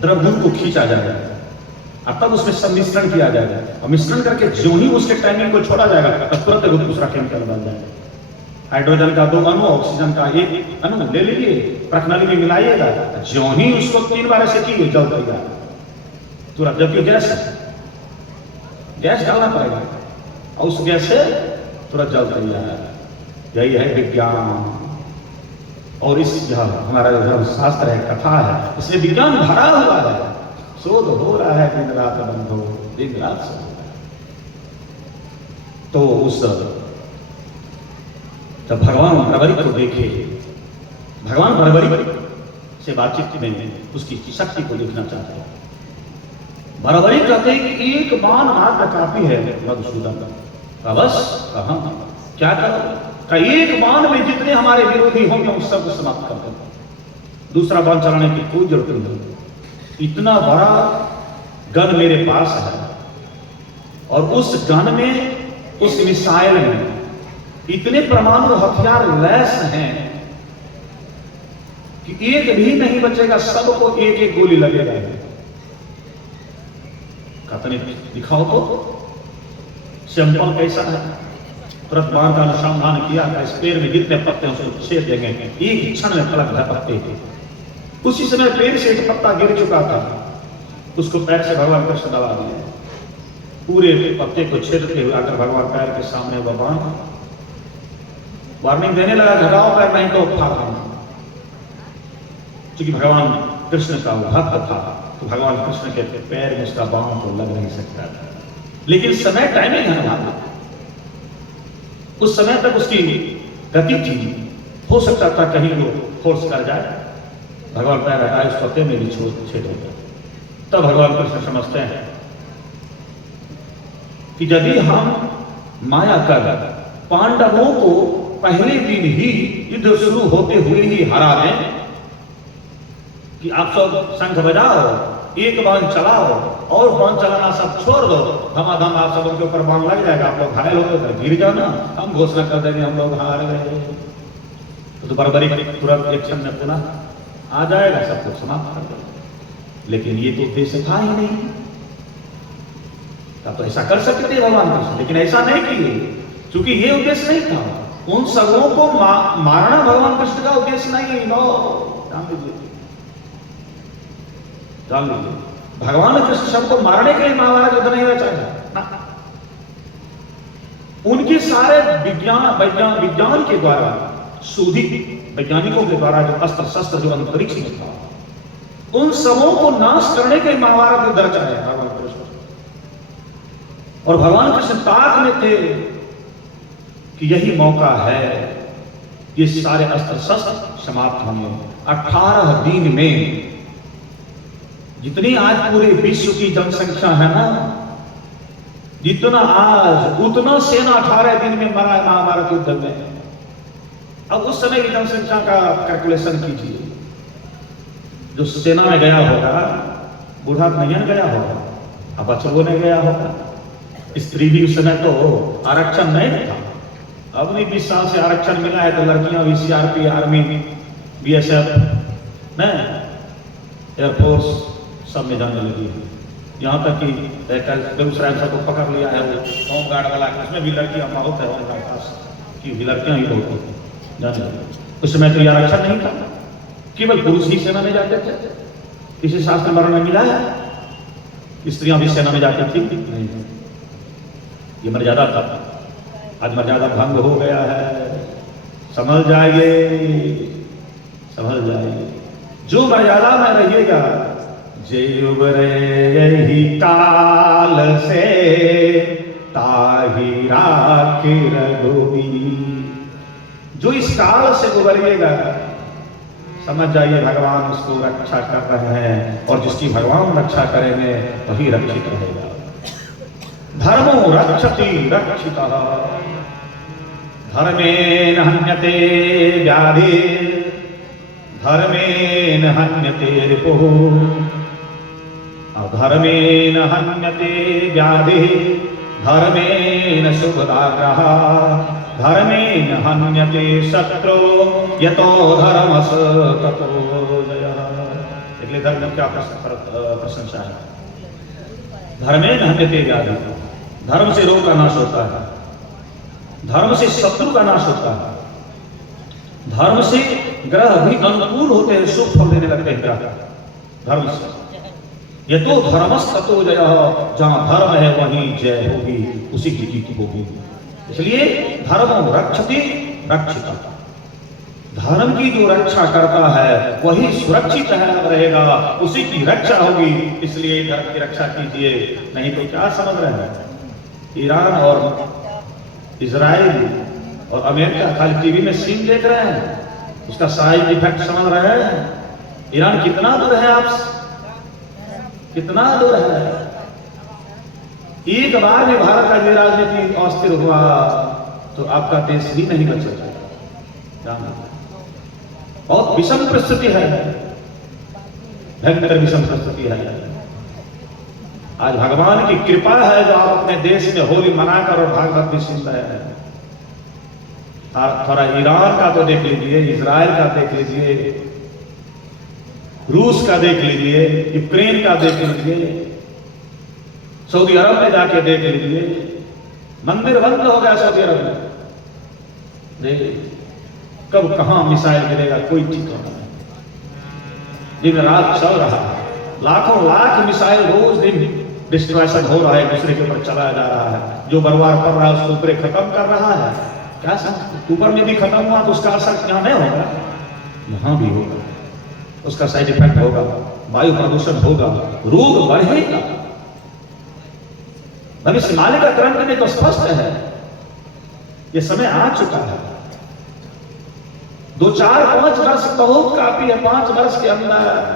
द्रव्य को खींचा जाएगा, अब तक उसमें सम्मिश्रण किया जाएगा, और मिश्रण करके जो ही उसके टाइमिंग को छोड़ा जाएगा, तब तुरंत दूसरा केमिकल बन जाएगा। हाइड्रोजन का 2 अणु, ऑक्सीजन का 1 अणु ले लीजिए, प्रणाली में मिलाइएगा, जो ही उसको 3 बार ऐसे कीजिए, जल जाएगा तुरंत। जबकि गैस डालना पड़ेगा, और उस गैस से तुरंत जल जाएगा। यही है विज्ञान। और इस हमारा जो धर्मशास्त्र है, कथा है, इसमें विज्ञान भरा हुआ है। शोध हो रहा है दिन रात बंधो, दिन रात से हो रहा है। तो उस जब भगवान बर्बरिक को देखे, भगवान बराबरी से बातचीत में उसकी शक्ति को देखना चाहते हैं। बराबरी कहते हैं कि एक बाण मात्र काफी है मधुसूदन का, बस कहा क्या करो, एक बाण में जितने हमारे विरोधी होंगे उस सबको समाप्त कर दो, दूसरा बाण चलाने की कोई जरूरत नहीं। इतना बड़ा गन मेरे पास है और उस गन में, उस मिसाइल में इतने परमाणु हथियार लैस हैं कि एक भी नहीं बचेगा, सबको एक एक गोली लगेगा। कतने दिखाओ तो सैंपल कैसा है। तुरंत बाण का अनुसंधान किया, इस पेड़ में जितने पत्ते उसको छेद देंगे, एक क्षण में पलक पत्ते थे। उसी समय पेड़ से एक पत्ता गिर चुका था, उसको पैर से भगवान कृष्ण दबा दिया, पूरे पत्ते को छेदते हुए आकर भगवान पैर के सामने भगवान वार्निंग देने लगा, घटाओ पैर नहीं तो फाड़। क्योंकि भगवान कृष्ण का भक्त था तो भगवान कृष्ण के पैर में उसका बाण तो लग नहीं सकता था, लेकिन समय टाइमिंग है ना, उस समय तक उसकी गति थी, हो सकता था कहीं वो फोर्स कर जाए, भगवान पैर हटाए उस पत्ते में भी छेद हो गया। तब भगवान कृष्ण समझते हैं कि यदि हम माया कर पांडवों को पहले दिन ही युद्ध शुरू होते हुए ही हरा दें, कि आप सब शंख बजाओ, एक बाण चलाओ और बाण चलाना सब छोड़ दो, धमाधम आप सब के ऊपर बाण लग जाएगा, आप लोग घायल हो गए, गिर जाना, हम घोषणा कर देंगे हम लोग हार गए, तो बराबरी तुरंत एक्शन में पुनः आ जाएगा, सब कुछ समाप्त कर दो। लेकिन ये तो उद्देश्य था ही नहीं, तब तो ऐसा कर सकते थे भगवान कृष्ण, लेकिन ऐसा नहीं किए, क्योंकि ये उद्देश्य नहीं था। उन सबों को मारना भगवान कृष्ण का उद्देश्य नहीं है। जान लीजिए, जान लीजिए, भगवान कृष्ण सबको मारने के लिए महाभारत युद्ध नहीं रचा है। उनके सारे विज्ञान के द्वारा, शोधित वैज्ञानिकों के द्वारा जो अस्त्र शस्त्र जो अंतरिक्ष में था, उन सबों को नाश करने के लिए महाभारत युद्ध रचा है भगवान कृष्ण। और भगवान कृष्ण ताक में थे कि यही मौका है, ये सारे अस्त्र शस्त्र समाप्त होंगे 18 दिन में। जितनी आज पूरे विश्व की जनसंख्या है ना, जितना आज उतना सेना 18 दिन में मरा है महाभारत युद्ध में। अब उस समय की जनसंख्या का कैलकुलेशन कीजिए, जो सेना में गया होगा, बूढ़ा नहीं गया होगा, अब बच्चों ने गया होगा, स्त्री भी उस समय तो आरक्षण नहीं था। अब भी 20 साल से आरक्षण मिला है तो लड़कियां भी सीआरपी, आर्मी, बीएसएफ, एयरफोर्स सब में जाने लगी है। यहाँ तक कि बेगूसराय सबको पकड़ लिया है वो होम गार्ड वाला, उसमें भी लड़कियां बहुत है हमारे पास, कि लड़कियां ही बहुत होती जाने लगी। उस समय तो ये आरक्षण नहीं था, केवल पुरुष ही सेना में जाते थे। किसी शास्त्र में वर्णन मिला है स्त्रियां भी सेना में जाती थी? नहीं, ये मर्यादा था। आज मर्यादा भंग हो गया है, समझ जाइए, समझ जाइए। जो मर्यादा में रहिएगा, जय उबरे काल से ताही राखी रघुबीर। जो इस काल से उबरिएगा, समझ जाइए भगवान उसको रक्षा कर रहे हैं, और जिसकी भगवान रक्षा करेंगे वही रक्षित रहेगा। धर्मो रक्षति रक्षितः, धर्मेण हन्यते व्याधि, धर्मेण हन्यते रिपुः, अधर्मेण हन्यते व्याधि, धर्मेण शुभदाग्रह, धर्मेण हन्यते शत्रु, यतो धर्मस् ततो जयः। इसलिए धर्म में क्या प्रशंसा है? धर्मेण हन्यते व्याधि, धर्म से रोग का नाश होता है, धर्म से शत्रु का नाश होता है, धर्म से ग्रह भी अनुकूल होते हैं, शुभ फल देने लगते हैं ग्रह धर्म से। ये तो धर्मस् ततो जयः, जहां धर्म है वहीं जय होगी, उसी की जीत होगी। इसलिए धर्म रक्षति रक्षितः, धर्म की जो रक्षा करता है वही सुरक्षित रहेगा, उसी की रक्षा होगी। इसलिए धर्म की रक्षा कीजिए, नहीं तो क्या समझ रहे हैं? ईरान और इजराइल और अमेरिका खाली टीवी में सीन देख रहे हैं, उसका साइड इफेक्ट समझ रहे हैं? ईरान कितना दूर है आपसे? कितना दूर है? एक बार भी भारत का राजनीति अस्थिर हुआ तो आपका देश भी नहीं बच सकता। बहुत विषम परिस्थिति है, भयंकर विषम परिस्थिति है। आज भगवान की कृपा है जो आप अपने देश में होली मनाकर और भागवत भी सुन रहे हैं। थोड़ा ईरान का तो देख लीजिए, इजराइल का देख लीजिए, रूस का देख लीजिए, यूक्रेन का देख लीजिए, सऊदी अरब में जाके देख लीजिए। मंदिर बंद हो गया सऊदी अरब में, देखिए कब कहां मिसाइल गिरेगा कोई ठिकाना नहीं। दिन रात चल रहा है, लाखों लाख मिसाइल रोज दिन डिस्ट्रॉयशन हो रहा है, दूसरे के ऊपर चलाया जा रहा है। जो बरवार पड़ रहा है उसको ऊपर खत्म कर रहा है। क्या समझ, ऊपर में भी खत्म हुआ तो उसका असर यहाँ नहीं होगा, यहां भी होगा, उसका साइड इफेक्ट होगा, वायु प्रदूषण होगा, रोग बढ़ेगा। भविष्य मालिक का ग्रंथ में तो स्पष्ट है, ये समय आ चुका है। 2, 4, 5 वर्ष बहुत काफी है। 5 वर्ष के अंदर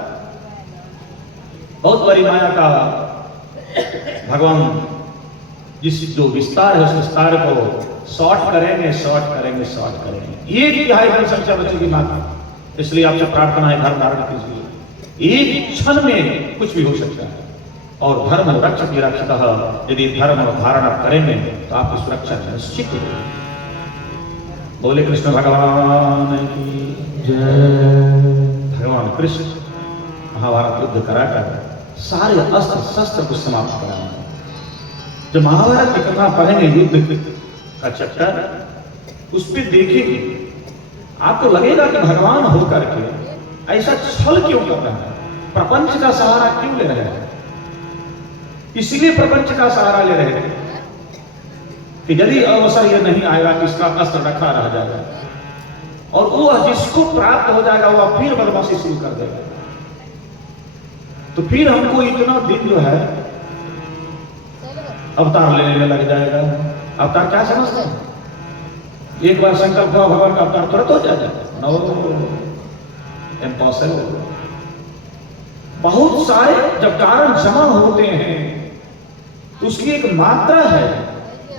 बहुत बड़ी माया का भगवान जिस जो विस्तार है उस विस्तार को शॉर्ट करेंगे, शॉर्ट करेंगे, शॉर्ट करेंगे। एक तिहाई जनसंख्या बचेगी मात्र। इसलिए आपसे प्रार्थना है, धर्म धारण कीजिए। एक क्षण में कुछ भी हो सकता है और धर्म रक्षक रक्षित। यदि धर्म धारण करेंगे तो आपकी सुरक्षा निश्चित है। बोले कृष्ण भगवान की जय। भगवान कृष्ण महाभारत युद्ध कराकर सारे अस्त्र शस्त्र को समाप्त कराएंगे। जब महाभारत की कथा पढ़ेंगे, युद्ध का चैप्टर, उस पर देखेंगे, आपको लगेगा कि भगवान होकर के ऐसा छल क्यों कर रहा है, प्रपंच का सहारा क्यों ले रहे हैं। इसलिए प्रपंच का सहारा ले रहे हैं कि यदि अवसर यह नहीं आएगा कि इसका अस्त्र रखा रह जाएगा और वो जिसको प्राप्त हो जाएगा वह फिर बदमाशी शुरू कर देगा। तो फिर हमको इतना दिन जो है अवतार लेने में लग जाएगा। अवतार क्या समझते हैं? एक बार संकल्प हुआ भगवान का अवतार तुरंत हो जाएगा? No, impossible. बहुत सारे जब कारण जमा होते हैं तो उसकी एक मात्रा है।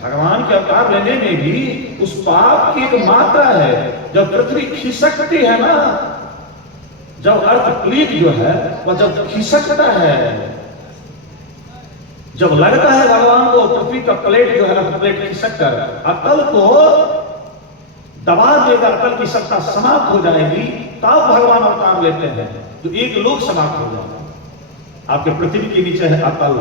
भगवान के अवतार लेने में भी उस पाप की एक मात्रा है। जब पृथ्वी खिसकती है ना, जब अर्थ प्लीट जो है वह जब खिसकता है, जब लगता है भगवान को पृथ्वी का प्लेट जो है अर्थ प्लेट खिसक कर अकल को दबा देगा, अकल की सत्ता समाप्त हो जाएगी, तब भगवान अवतार लेते हैं। जो एक लोक समाप्त हो जाएगा। आपके पृथ्वी के नीचे है अकल,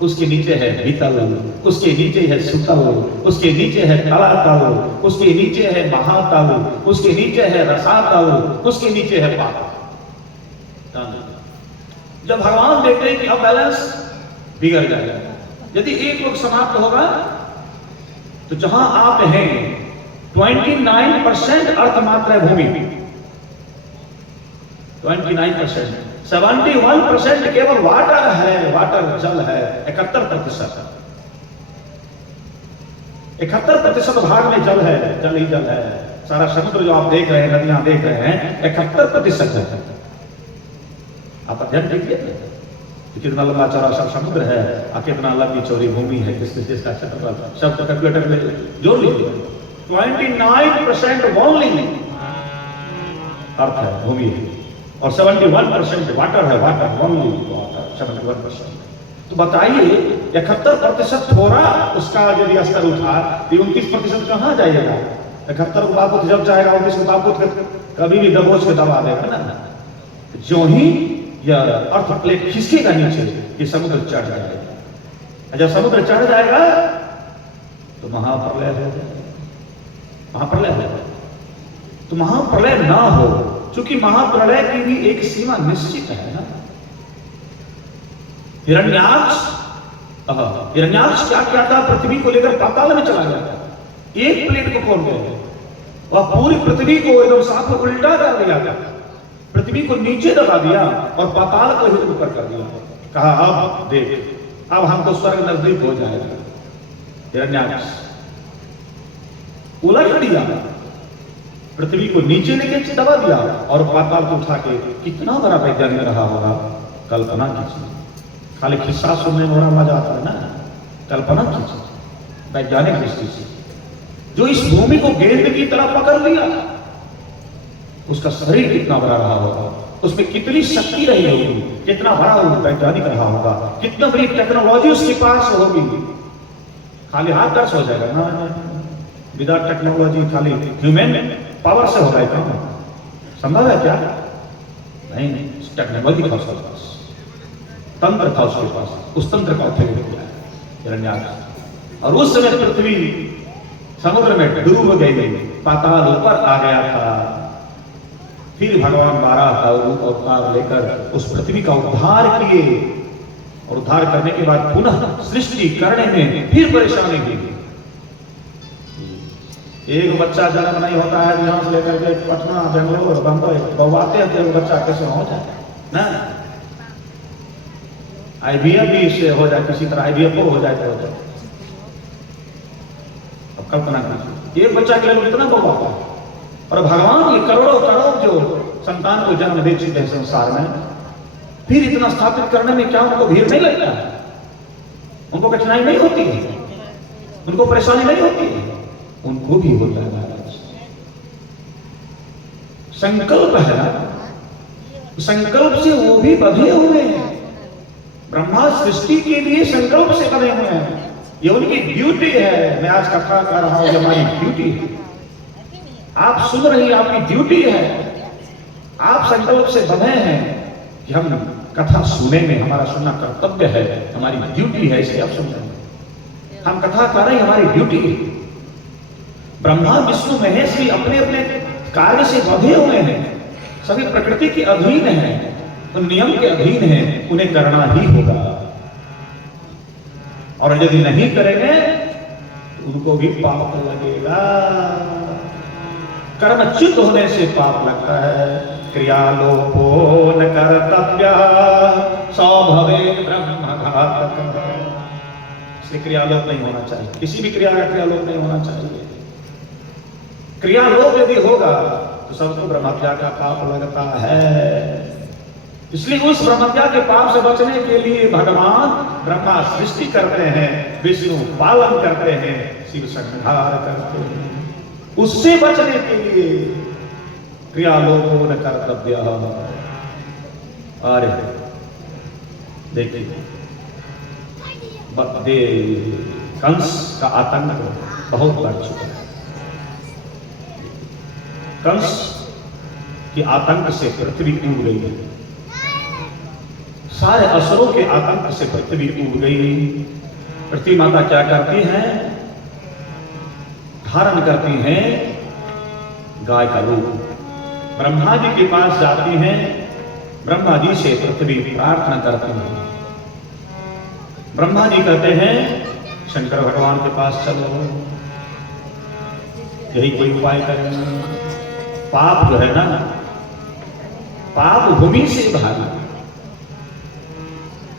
उसके नीचे है वितल, उसके नीचे है सुतल, उसके नीचे है तलातल, उसके नीचे है महातल, उसके नीचे है रसातल, उसके नीचे है पाताल। जब भगवान देखते हैं कि अब बैलेंस बिगड़ जाएगा, यदि एक लोग समाप्त होगा तो जहां आप हैं 29% अर्थ मात्रा है भूमि, 29%, 71% केवल वाटर है, वाटर जल है। 71% भाग में जल है, जल ही जल है। सारा समुद्र जो आप देख रहे हैं, नदियां देख रहे हैं, 71% है। आप अध्ययन कीजिए कितना लंबा चौड़ा सब समुद्र है और कितना लंबी चौड़ी भूमि है, किस किस देश का क्षेत्रफल, सब कैलकुलेटर में जोड़ लीजिए। 29% ओनली अर्थ है, भूमि है, और 71% वाटर है, वाटर ओनली वाटर 71%। तो बताइए 71% थोड़ा उसका यदि स्तर उठा तो 29% कहां जाएगा? 71 को बाबूत जब जाएगा 19 को बाबूत कभी भी दबोच के दबा देगा ना। जो ही यह अर्थ प्लेट खिसकेगा नीचे कि समुद्र चढ़ जाएगा। जब समुद्र चढ़ जाएगा तो महाप्रलय हो जाएगा, महाप्रलय हो जाएगा। तो महाप्रलय ना हो, क्योंकि महाप्रलय की भी एक सीमा निश्चित है ना। हिरण्याक्ष क्या किया था? पृथ्वी को लेकर पाताल में चला गया था। एक प्लेट को कौन गया? वह पूरी पृथ्वी को एकदम साफ उल्टा कर दिया था, पृथ्वी को नीचे दबा दिया और पाताल को ही ऊपर कर दिया। कहा अब देख, अब हमको स्वर्ग नजदीक हो जाएगा। हिरण्याक्ष उलट दिया, पृथ्वी को नीचे लेके दबा दिया और पाताल को उठा के, कितना बड़ा वैज्ञानिक रहा होगा, कल्पना कीजिए। खाली किस्सा सुनने में बड़ा मजा आता है ना, कल्पना कीजिए वैज्ञानिक दृष्टि से, जो इस भूमि को गेंद की तरह पकड़ लिया, उसका शरीर कितना बड़ा रहा होगा, उसमें कितनी शक्ति रही होगी, कितना बड़ा वैज्ञानिक रहा होगा, कितना बड़ी टेक्नोलॉजी उसके पास होगी। खाली हाथ दर्श हो जाएगा ना, विदाउट टेक्नोलॉजी, खाली ह्यूमन पावर से हो रहा है काम, संभव है क्या? नहीं, टेक्नोलॉजी था उसके पास, तंत्र था उसके पास, उस तंत्र का उपयोग किया हिरण्याक्ष। और उस समय पृथ्वी समुद्र में डूब गई, पाताल ऊपर आ गया था। फिर भगवान 12 रूप अवतार लेकर उस पृथ्वी का उद्धार किए, और उद्धार करने के बाद पुनः सृष्टि करने में फिर परेशानी हुई। एक बच्चा जन्म नहीं होता है, यहां से लेकर के पटना, बेंगलोर, बंबई बवाते हैं, तो बच्चा कैसे हो जाए ना? IVF भी इससे हो जाए, किसी तरह IVF हो जाए तो हो जाए। अब कल्पना कीजिए, एक बच्चा के लिए इतना बवाता है, और भगवान ये करोड़ों करोड़ जो संतान को जन्म दे चुके हैं संसार में, फिर इतना स्थापित करने में क्या उनको भीड़ नहीं लगता है? उनको कठिनाई नहीं होती है? उनको परेशानी नहीं होती है? उनको भी होता है महाराज। संकल्प है ना, संकल्प से वो भी बंधे हुए हैं। ब्रह्मा सृष्टि के लिए संकल्प से बने हुए हैं, ये उनकी ड्यूटी है। मैं आज कथा कर रहा हूं, ये हमारी ड्यूटी है। आप सुन रही, आपकी ड्यूटी है। आप संकल्प से बंधे हैं कि हम कथा सुनेंगे, हमारा सुनना कर्तव्य है, हमारी ड्यूटी है, इसलिए आप सुन रहे हैं। हम कथा कर रहे हैं, हमारी ड्यूटी है। ब्रह्मा विष्णु महेश भी अपने अपने कार्य से बंधे हुए हैं, सभी प्रकृति के अधीन हैं, उन नियम के अधीन हैं, उन्हें करना ही होगा। और यदि नहीं करेंगे तो उनको भी पाप लगेगा। कर्मच्युत होने से पाप लगता है। क्रियालोपो न कर्तव्य स्वभवे ब्रह्मघातक। इसलिए क्रियालोप नहीं होना चाहिए, किसी भी क्रिया का क्रियालोप नहीं होना चाहिए। क्रियालोप यदि होगा तो सबको ब्रह्मत्या का पाप लगता है। इसलिए उस ब्रह्मत्या के पाप से बचने के लिए भगवान ब्रह्मा सृष्टि करते हैं, विष्णु पालन करते हैं, शिव संहार करते हैं। उससे बचने के लिए क्रियालोपो न कर्तव्य। अरे देखिए, कंस का आतंक बहुत बढ़ चुका है। कंस के आतंक से पृथ्वी डूब गई है। सारे असुरों के आतंक से पृथ्वी डूब गई। पृथ्वी माता क्या करती हैं? धारण करती हैं गाय का रूप। ब्रह्मा जी के पास जाती हैं, ब्रह्मा जी से पृथ्वी प्रार्थना करती है। ब्रह्मा जी कहते हैं शंकर भगवान के पास चलो, यही कोई उपाय करेंगे। पाप जो है ना, पाप भूमि से भारी,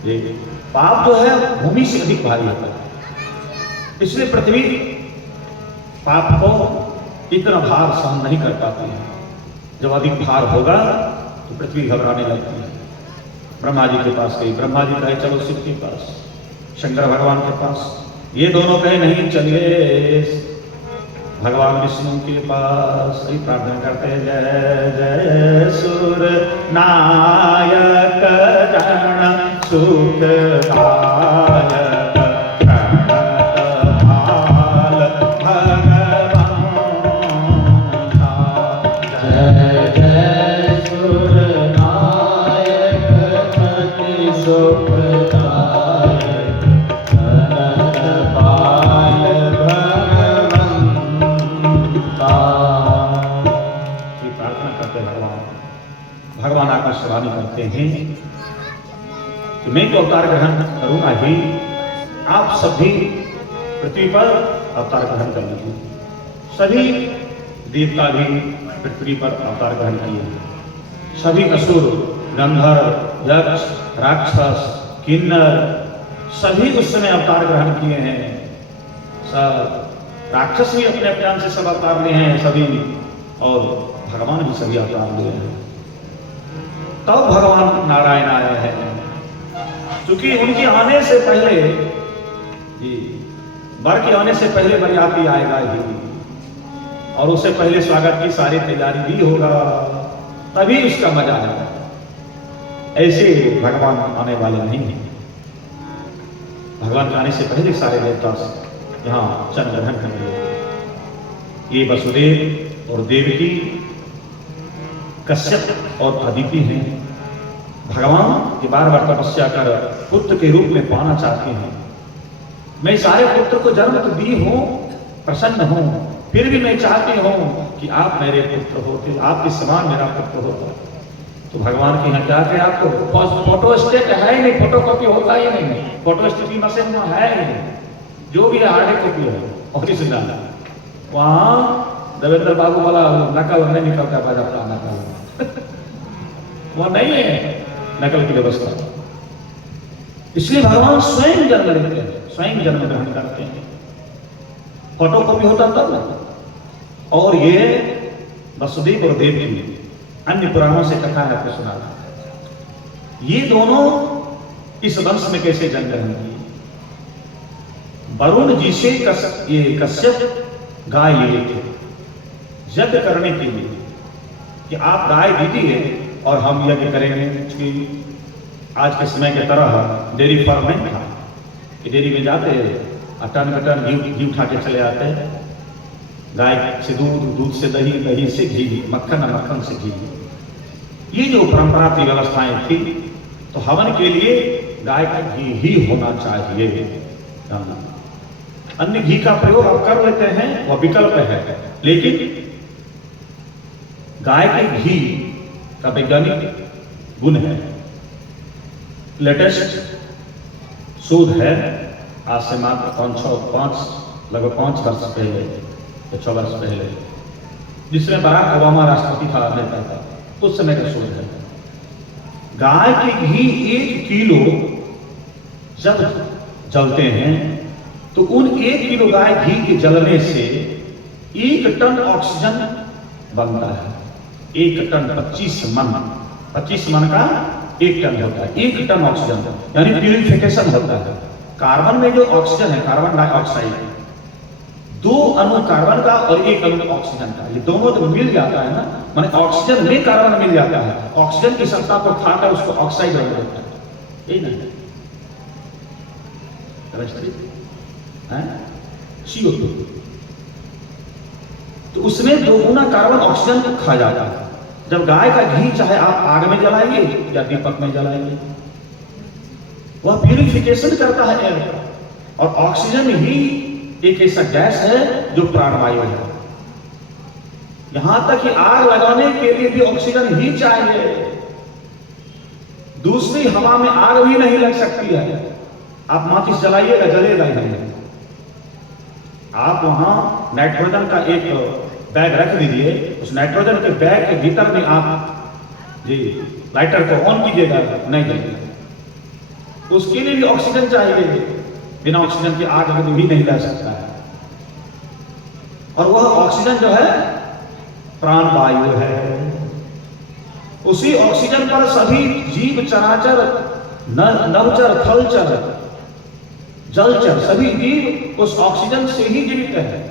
ये पाप जो है भूमि से अधिक भारी होता है। इसलिए पृथ्वी पाप को इतना भार सहन नहीं कर पाती है। जब अधिक भार होगा तो पृथ्वी घबराने लगती है। ब्रह्मा जी के पास गई, ब्रह्मा जी कहे चलो शिव के पास, शंकर भगवान के पास। ये दोनों कहे नहीं, चलिए भगवान विष्णु के पास। ही प्रार्थना करते हैं, जय जय सुर नायक जन सुखदायक प्रणतपाल भगवान। जय जय सुर नायक अति सुखदायक भगवान आकाशवाणी करते हैं कि मैं तो अवतार ग्रहण करूंगा ही, आप सभी पृथ्वी पर अवतार ग्रहण कर लीजिए। सभी देवता भी पृथ्वी पर अवतार ग्रहण किए। सभी असुर, गंधर्व, यक्ष, राक्षस, किन्नर सभी उस समय अवतार ग्रहण किए हैं। सब राक्षस भी अपने अपने से सब अवतार लिए हैं। सभी और भगवान भी सभी अवतार लिए हैं। तब भगवान नारायण आए हैं, क्योंकि उनके आने से पहले, वर के आने से पहले बरियाती आएगा ही, और उससे पहले स्वागत की सारी तैयारी भी होगा, तभी उसका मजा आएगा। ऐसे भगवान आने वाले नहीं हैं। भगवान के आने से पहले सारे देवता यहाँ जन्म ग्रहण करेंगे। ये वसुदेव और देवकी, कश्यप और अदिति हैं। भगवान की बार बार तपस्या कर पुत्र के रूप में पाना चाहते हैं। मैं सारे पुत्र को जन्म तो दी हूं, प्रसन्न हूं, फिर भी मैं चाहती हूं कि आप मेरे पुत्र होते, आपके समान मेरा पुत्र होता। तो भगवान के यहाँ क्या कहे, आपको फोटो स्टेट है ही नहीं, फोटो कॉपी होता ही नहीं, फोटो स्टेट की मशीन वहां है ही नहीं, जो भी हार्ड कॉपी है ओरिजिनल। वहां देवेंद्र बाबू वाला नकल नहीं निकलता, बाजा नकल वह नहीं है नकल की व्यवस्था। इसलिए भगवान स्वयं जन्म लेते हैं, स्वयं जन्म ग्रहण करते हैं। फोटो कॉपी होता तब ना। और ये वसुदेव और देवकी अन्य पुराणों से कथा है, आपको सुना। ये दोनों इस वंश में कैसे जन्म ग्रहण किए। वरुण जी से ये कश्यप गाय लिए थे यज्ञ करने के लिए, कि आप गाय दीजिए और हम यज्ञ करेंगे। कि आज के समय की तरह डेयरी फार्म नहीं था कि डेयरी में जाते टन टन घी उठा के चले आते, गाय से दूध, दूध से दही, दही से घी, मक्खन, मक्खन से घी। ये जो परंपरा की व्यवस्थाएं थी, तो हवन के लिए गाय का घी ही होना चाहिए। अन्य घी का प्रयोग आप कर लेते हैं, वह विकल्प है, लेकिन गाय के घी का वैज्ञानिक गुण है, लेटेस्ट शोध है, आज से मात्र लगभग 5 वर्ष पहले या 6 वर्ष पहले, जिसमें बराक ओबामा राष्ट्रपति था अमेरिका का, उस समय का शोध है। गाय के घी 1 किलो जब जलते हैं, तो उन 1 किलो गाय घी के जलने से 1 टन ऑक्सीजन बनता है। 1 टन 25 मन का 1 टन होता है। 1 टन ऑक्सीजन यानी प्यूरिफिकेशन होता है। कार्बन में जो ऑक्सीजन है, कार्बन डाइऑक्साइड, 2 अणु कार्बन का और 1 अणु ऑक्सीजन का, ये दोनों तो मिल जाता है ना, माने ऑक्सीजन में कार्बन मिल जाता है, ऑक्सीजन की सत्ता को खाकर उसको ऑक्साइड बन जाता है, यही नहीं CO2। तो उसमें 2 गुना कार्बन ऑक्सीजन को खा जाता है। जब गाय का घी चाहे आप आग में जलाइए या दीपक में जलाइए, वह प्यूरिफिकेशन करता है एयर का। और ऑक्सीजन ही एक ऐसा गैस है जो प्राणवायु है। यहां तक कि आग लगाने के लिए भी ऑक्सीजन ही चाहिए, दूसरी हवा में आग भी नहीं लग सकती है। आप माचिस जलाइएगा, जलेगा ही नहीं। आप वहां नाइट्रोजन का एक बैग रख दीजिए, उस नाइट्रोजन के बैग के भीतर में आप लाइटर को ऑन कीजिएगा, नहीं जलेगा। उसके लिए भी ऑक्सीजन चाहिए, बिना ऑक्सीजन की आग भी नहीं लग सकता है। और वह ऑक्सीजन जो है प्राणवायु है। उसी ऑक्सीजन पर सभी जीव चराचर, नभचर, थलचर, जलचर, सभी जीव उस ऑक्सीजन से ही जीवित है।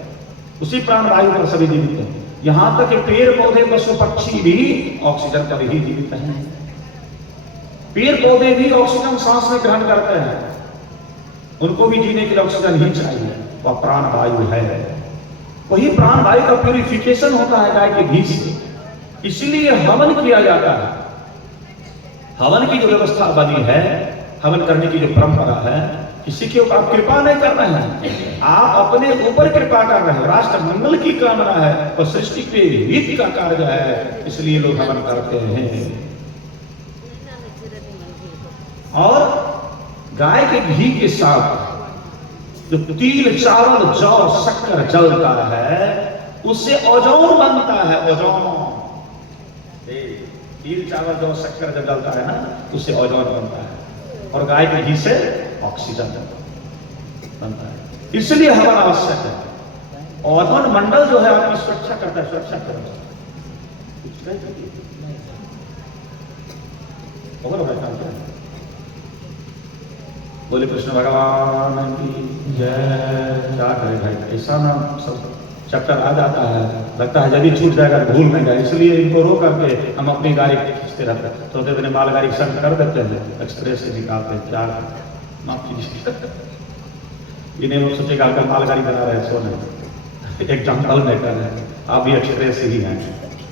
उसी प्राणवायु पर सभी जीवित हैं। यहां तक कि पेड़ पौधे, पशु पक्षी भी ऑक्सीजन पर ही जीवित हैं। पेड़ पौधे भी ऑक्सीजन सांस में ग्रहण करते हैं, उनको भी जीने के लिए ऑक्सीजन ही चाहिए, वह प्राणवायु है। वही प्राणवायु का प्यूरिफिकेशन होता है गाय के घी से, इसलिए हवन किया जाता है। हवन की जो व्यवस्था बनी है, हवन करने की जो परंपरा है, किसी के ऊपर आप कृपा नहीं कर रहे हैं, आप अपने ऊपर कृपा कर रहे हैं। राष्ट्र मंगल की कामना है और सृष्टि के हित का कार्य है, इसलिए लोग हवन करते हैं। और गाय के घी के साथ जो तिल, चावल, जौ, शक्कर जलता है, उससे ओजोन बनता है। ओजोन, तिल, चावल, जौ, शक्कर जब जलता है ना, उससे ओजोन बनता है। और गाय के घी से ऑक्सीजन बनता है। इसलिए हवन आवश्यक है। ओजोन मंडल जो है आपकी सुरक्षा करता है, सुरक्षा करता है। कुछ नहीं होगा भाई काम क्या? बोले कृष्ण भगवान की जय। क्या करे भाई, ऐसा ना सब चक्कर आ जाता है, लगता है यदि छूट जाएगा भूल नहीं जाए, इसलिए इनको रो करके हम अपनी गाड़ी खींचते रहते हैं। तो कहते हैं मालगाड़ी संग कर देते हैं, एक्सप्रेस से निकालते हैं। क्या माफ कीजिए, इन्हें लोग सोचेगा अगर मालगाड़ी बना रहे हैं, सो नहीं, एग्जाम्पल मेकर है, आप भी एक्सप्रेस ही हैं,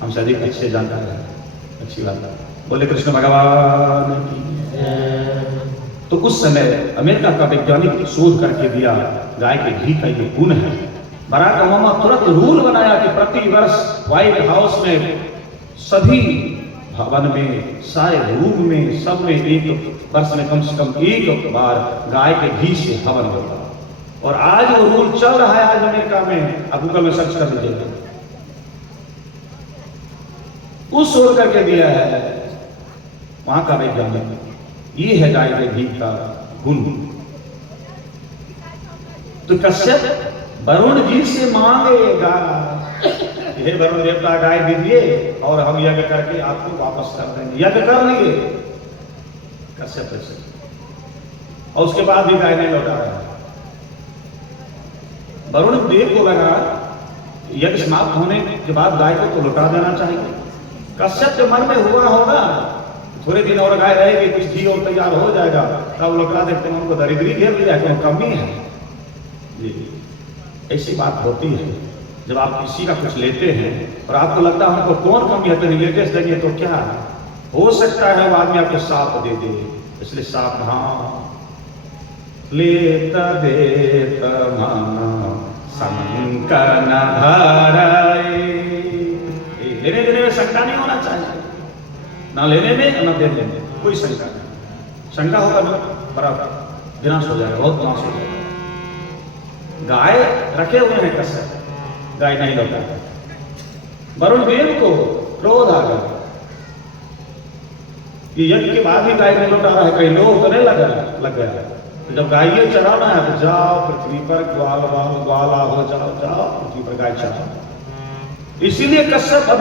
हमसे अधिक अच्छे जानकार हैं, अच्छी बात है। बोले कृष्ण भगवान की जय। तो उस समय अमेरिका का वैज्ञानिक शोध करके दिया गाय के घी का ये गुण है। बराक ओबामा तुरंत रूल बनाया कि प्रति वर्ष व्हाइट हाउस में सभी भवन में, सारे रूम में, सब में एक वर्ष में कम से कम एक बार गाय के घी से हवन होता। और आज वो रूल चल रहा है आज अमेरिका में, आप गूगल में सर्च कर लीजिएगा। उस शोध करके दिया है वहां का वैज्ञानिक। ये है गाय के घी का गुण। तो कश्यप वरुण जी से मांगेगा, हे वरुण देवता गाय दीजिए और हम यज्ञ करके आपको वापस कर देंगे। यज्ञ कर लिए कश्यप से, और उसके बाद भी गाय नहीं लौटा रहा। वरुण देव को लगा यज्ञ समाप्त होने के बाद गाय को तो लौटा देना चाहिए। कश्यप के मन में हुआ होगा थोड़े दिन और गाय रहेगी, कुछ घी और तैयार हो जाएगा, तब लौटा देते हैं। उनको दरिद्री घेर लिया, क्यों कमी है जी। ऐसी बात होती है जब आप किसी का कुछ लेते हैं और आपको लगता है हमको कौन कमी है, तो रिलेटिव्स देंगे तो क्या हो सकता है वो आदमी आपको साफ दे दे। इसलिए सावधान, लेता देता माना शंका न धाराए। लेने देने में शंका नहीं होना चाहिए, ना लेने में ना देने में कोई शंका नहीं। शंका होगा तो बड़ा विनाश हो जाएगा, बहुत विनाश हो जाएगा। गाय रखे हुए हैं कश्यप, गाय नहीं लौटा। वरुण देव को क्रोध आ गया कि यज्ञ के बाद भी गाय नहीं लौटा रहा है, कहीं लोग तो नहीं लग गया। तो जब गाय ये चढ़ाना है तो जाओ पृथ्वी पर ग्वाला हो जाओ, जाओ पृथ्वी पर गाय चढ़ाओ। इसीलिए कश्यप अभी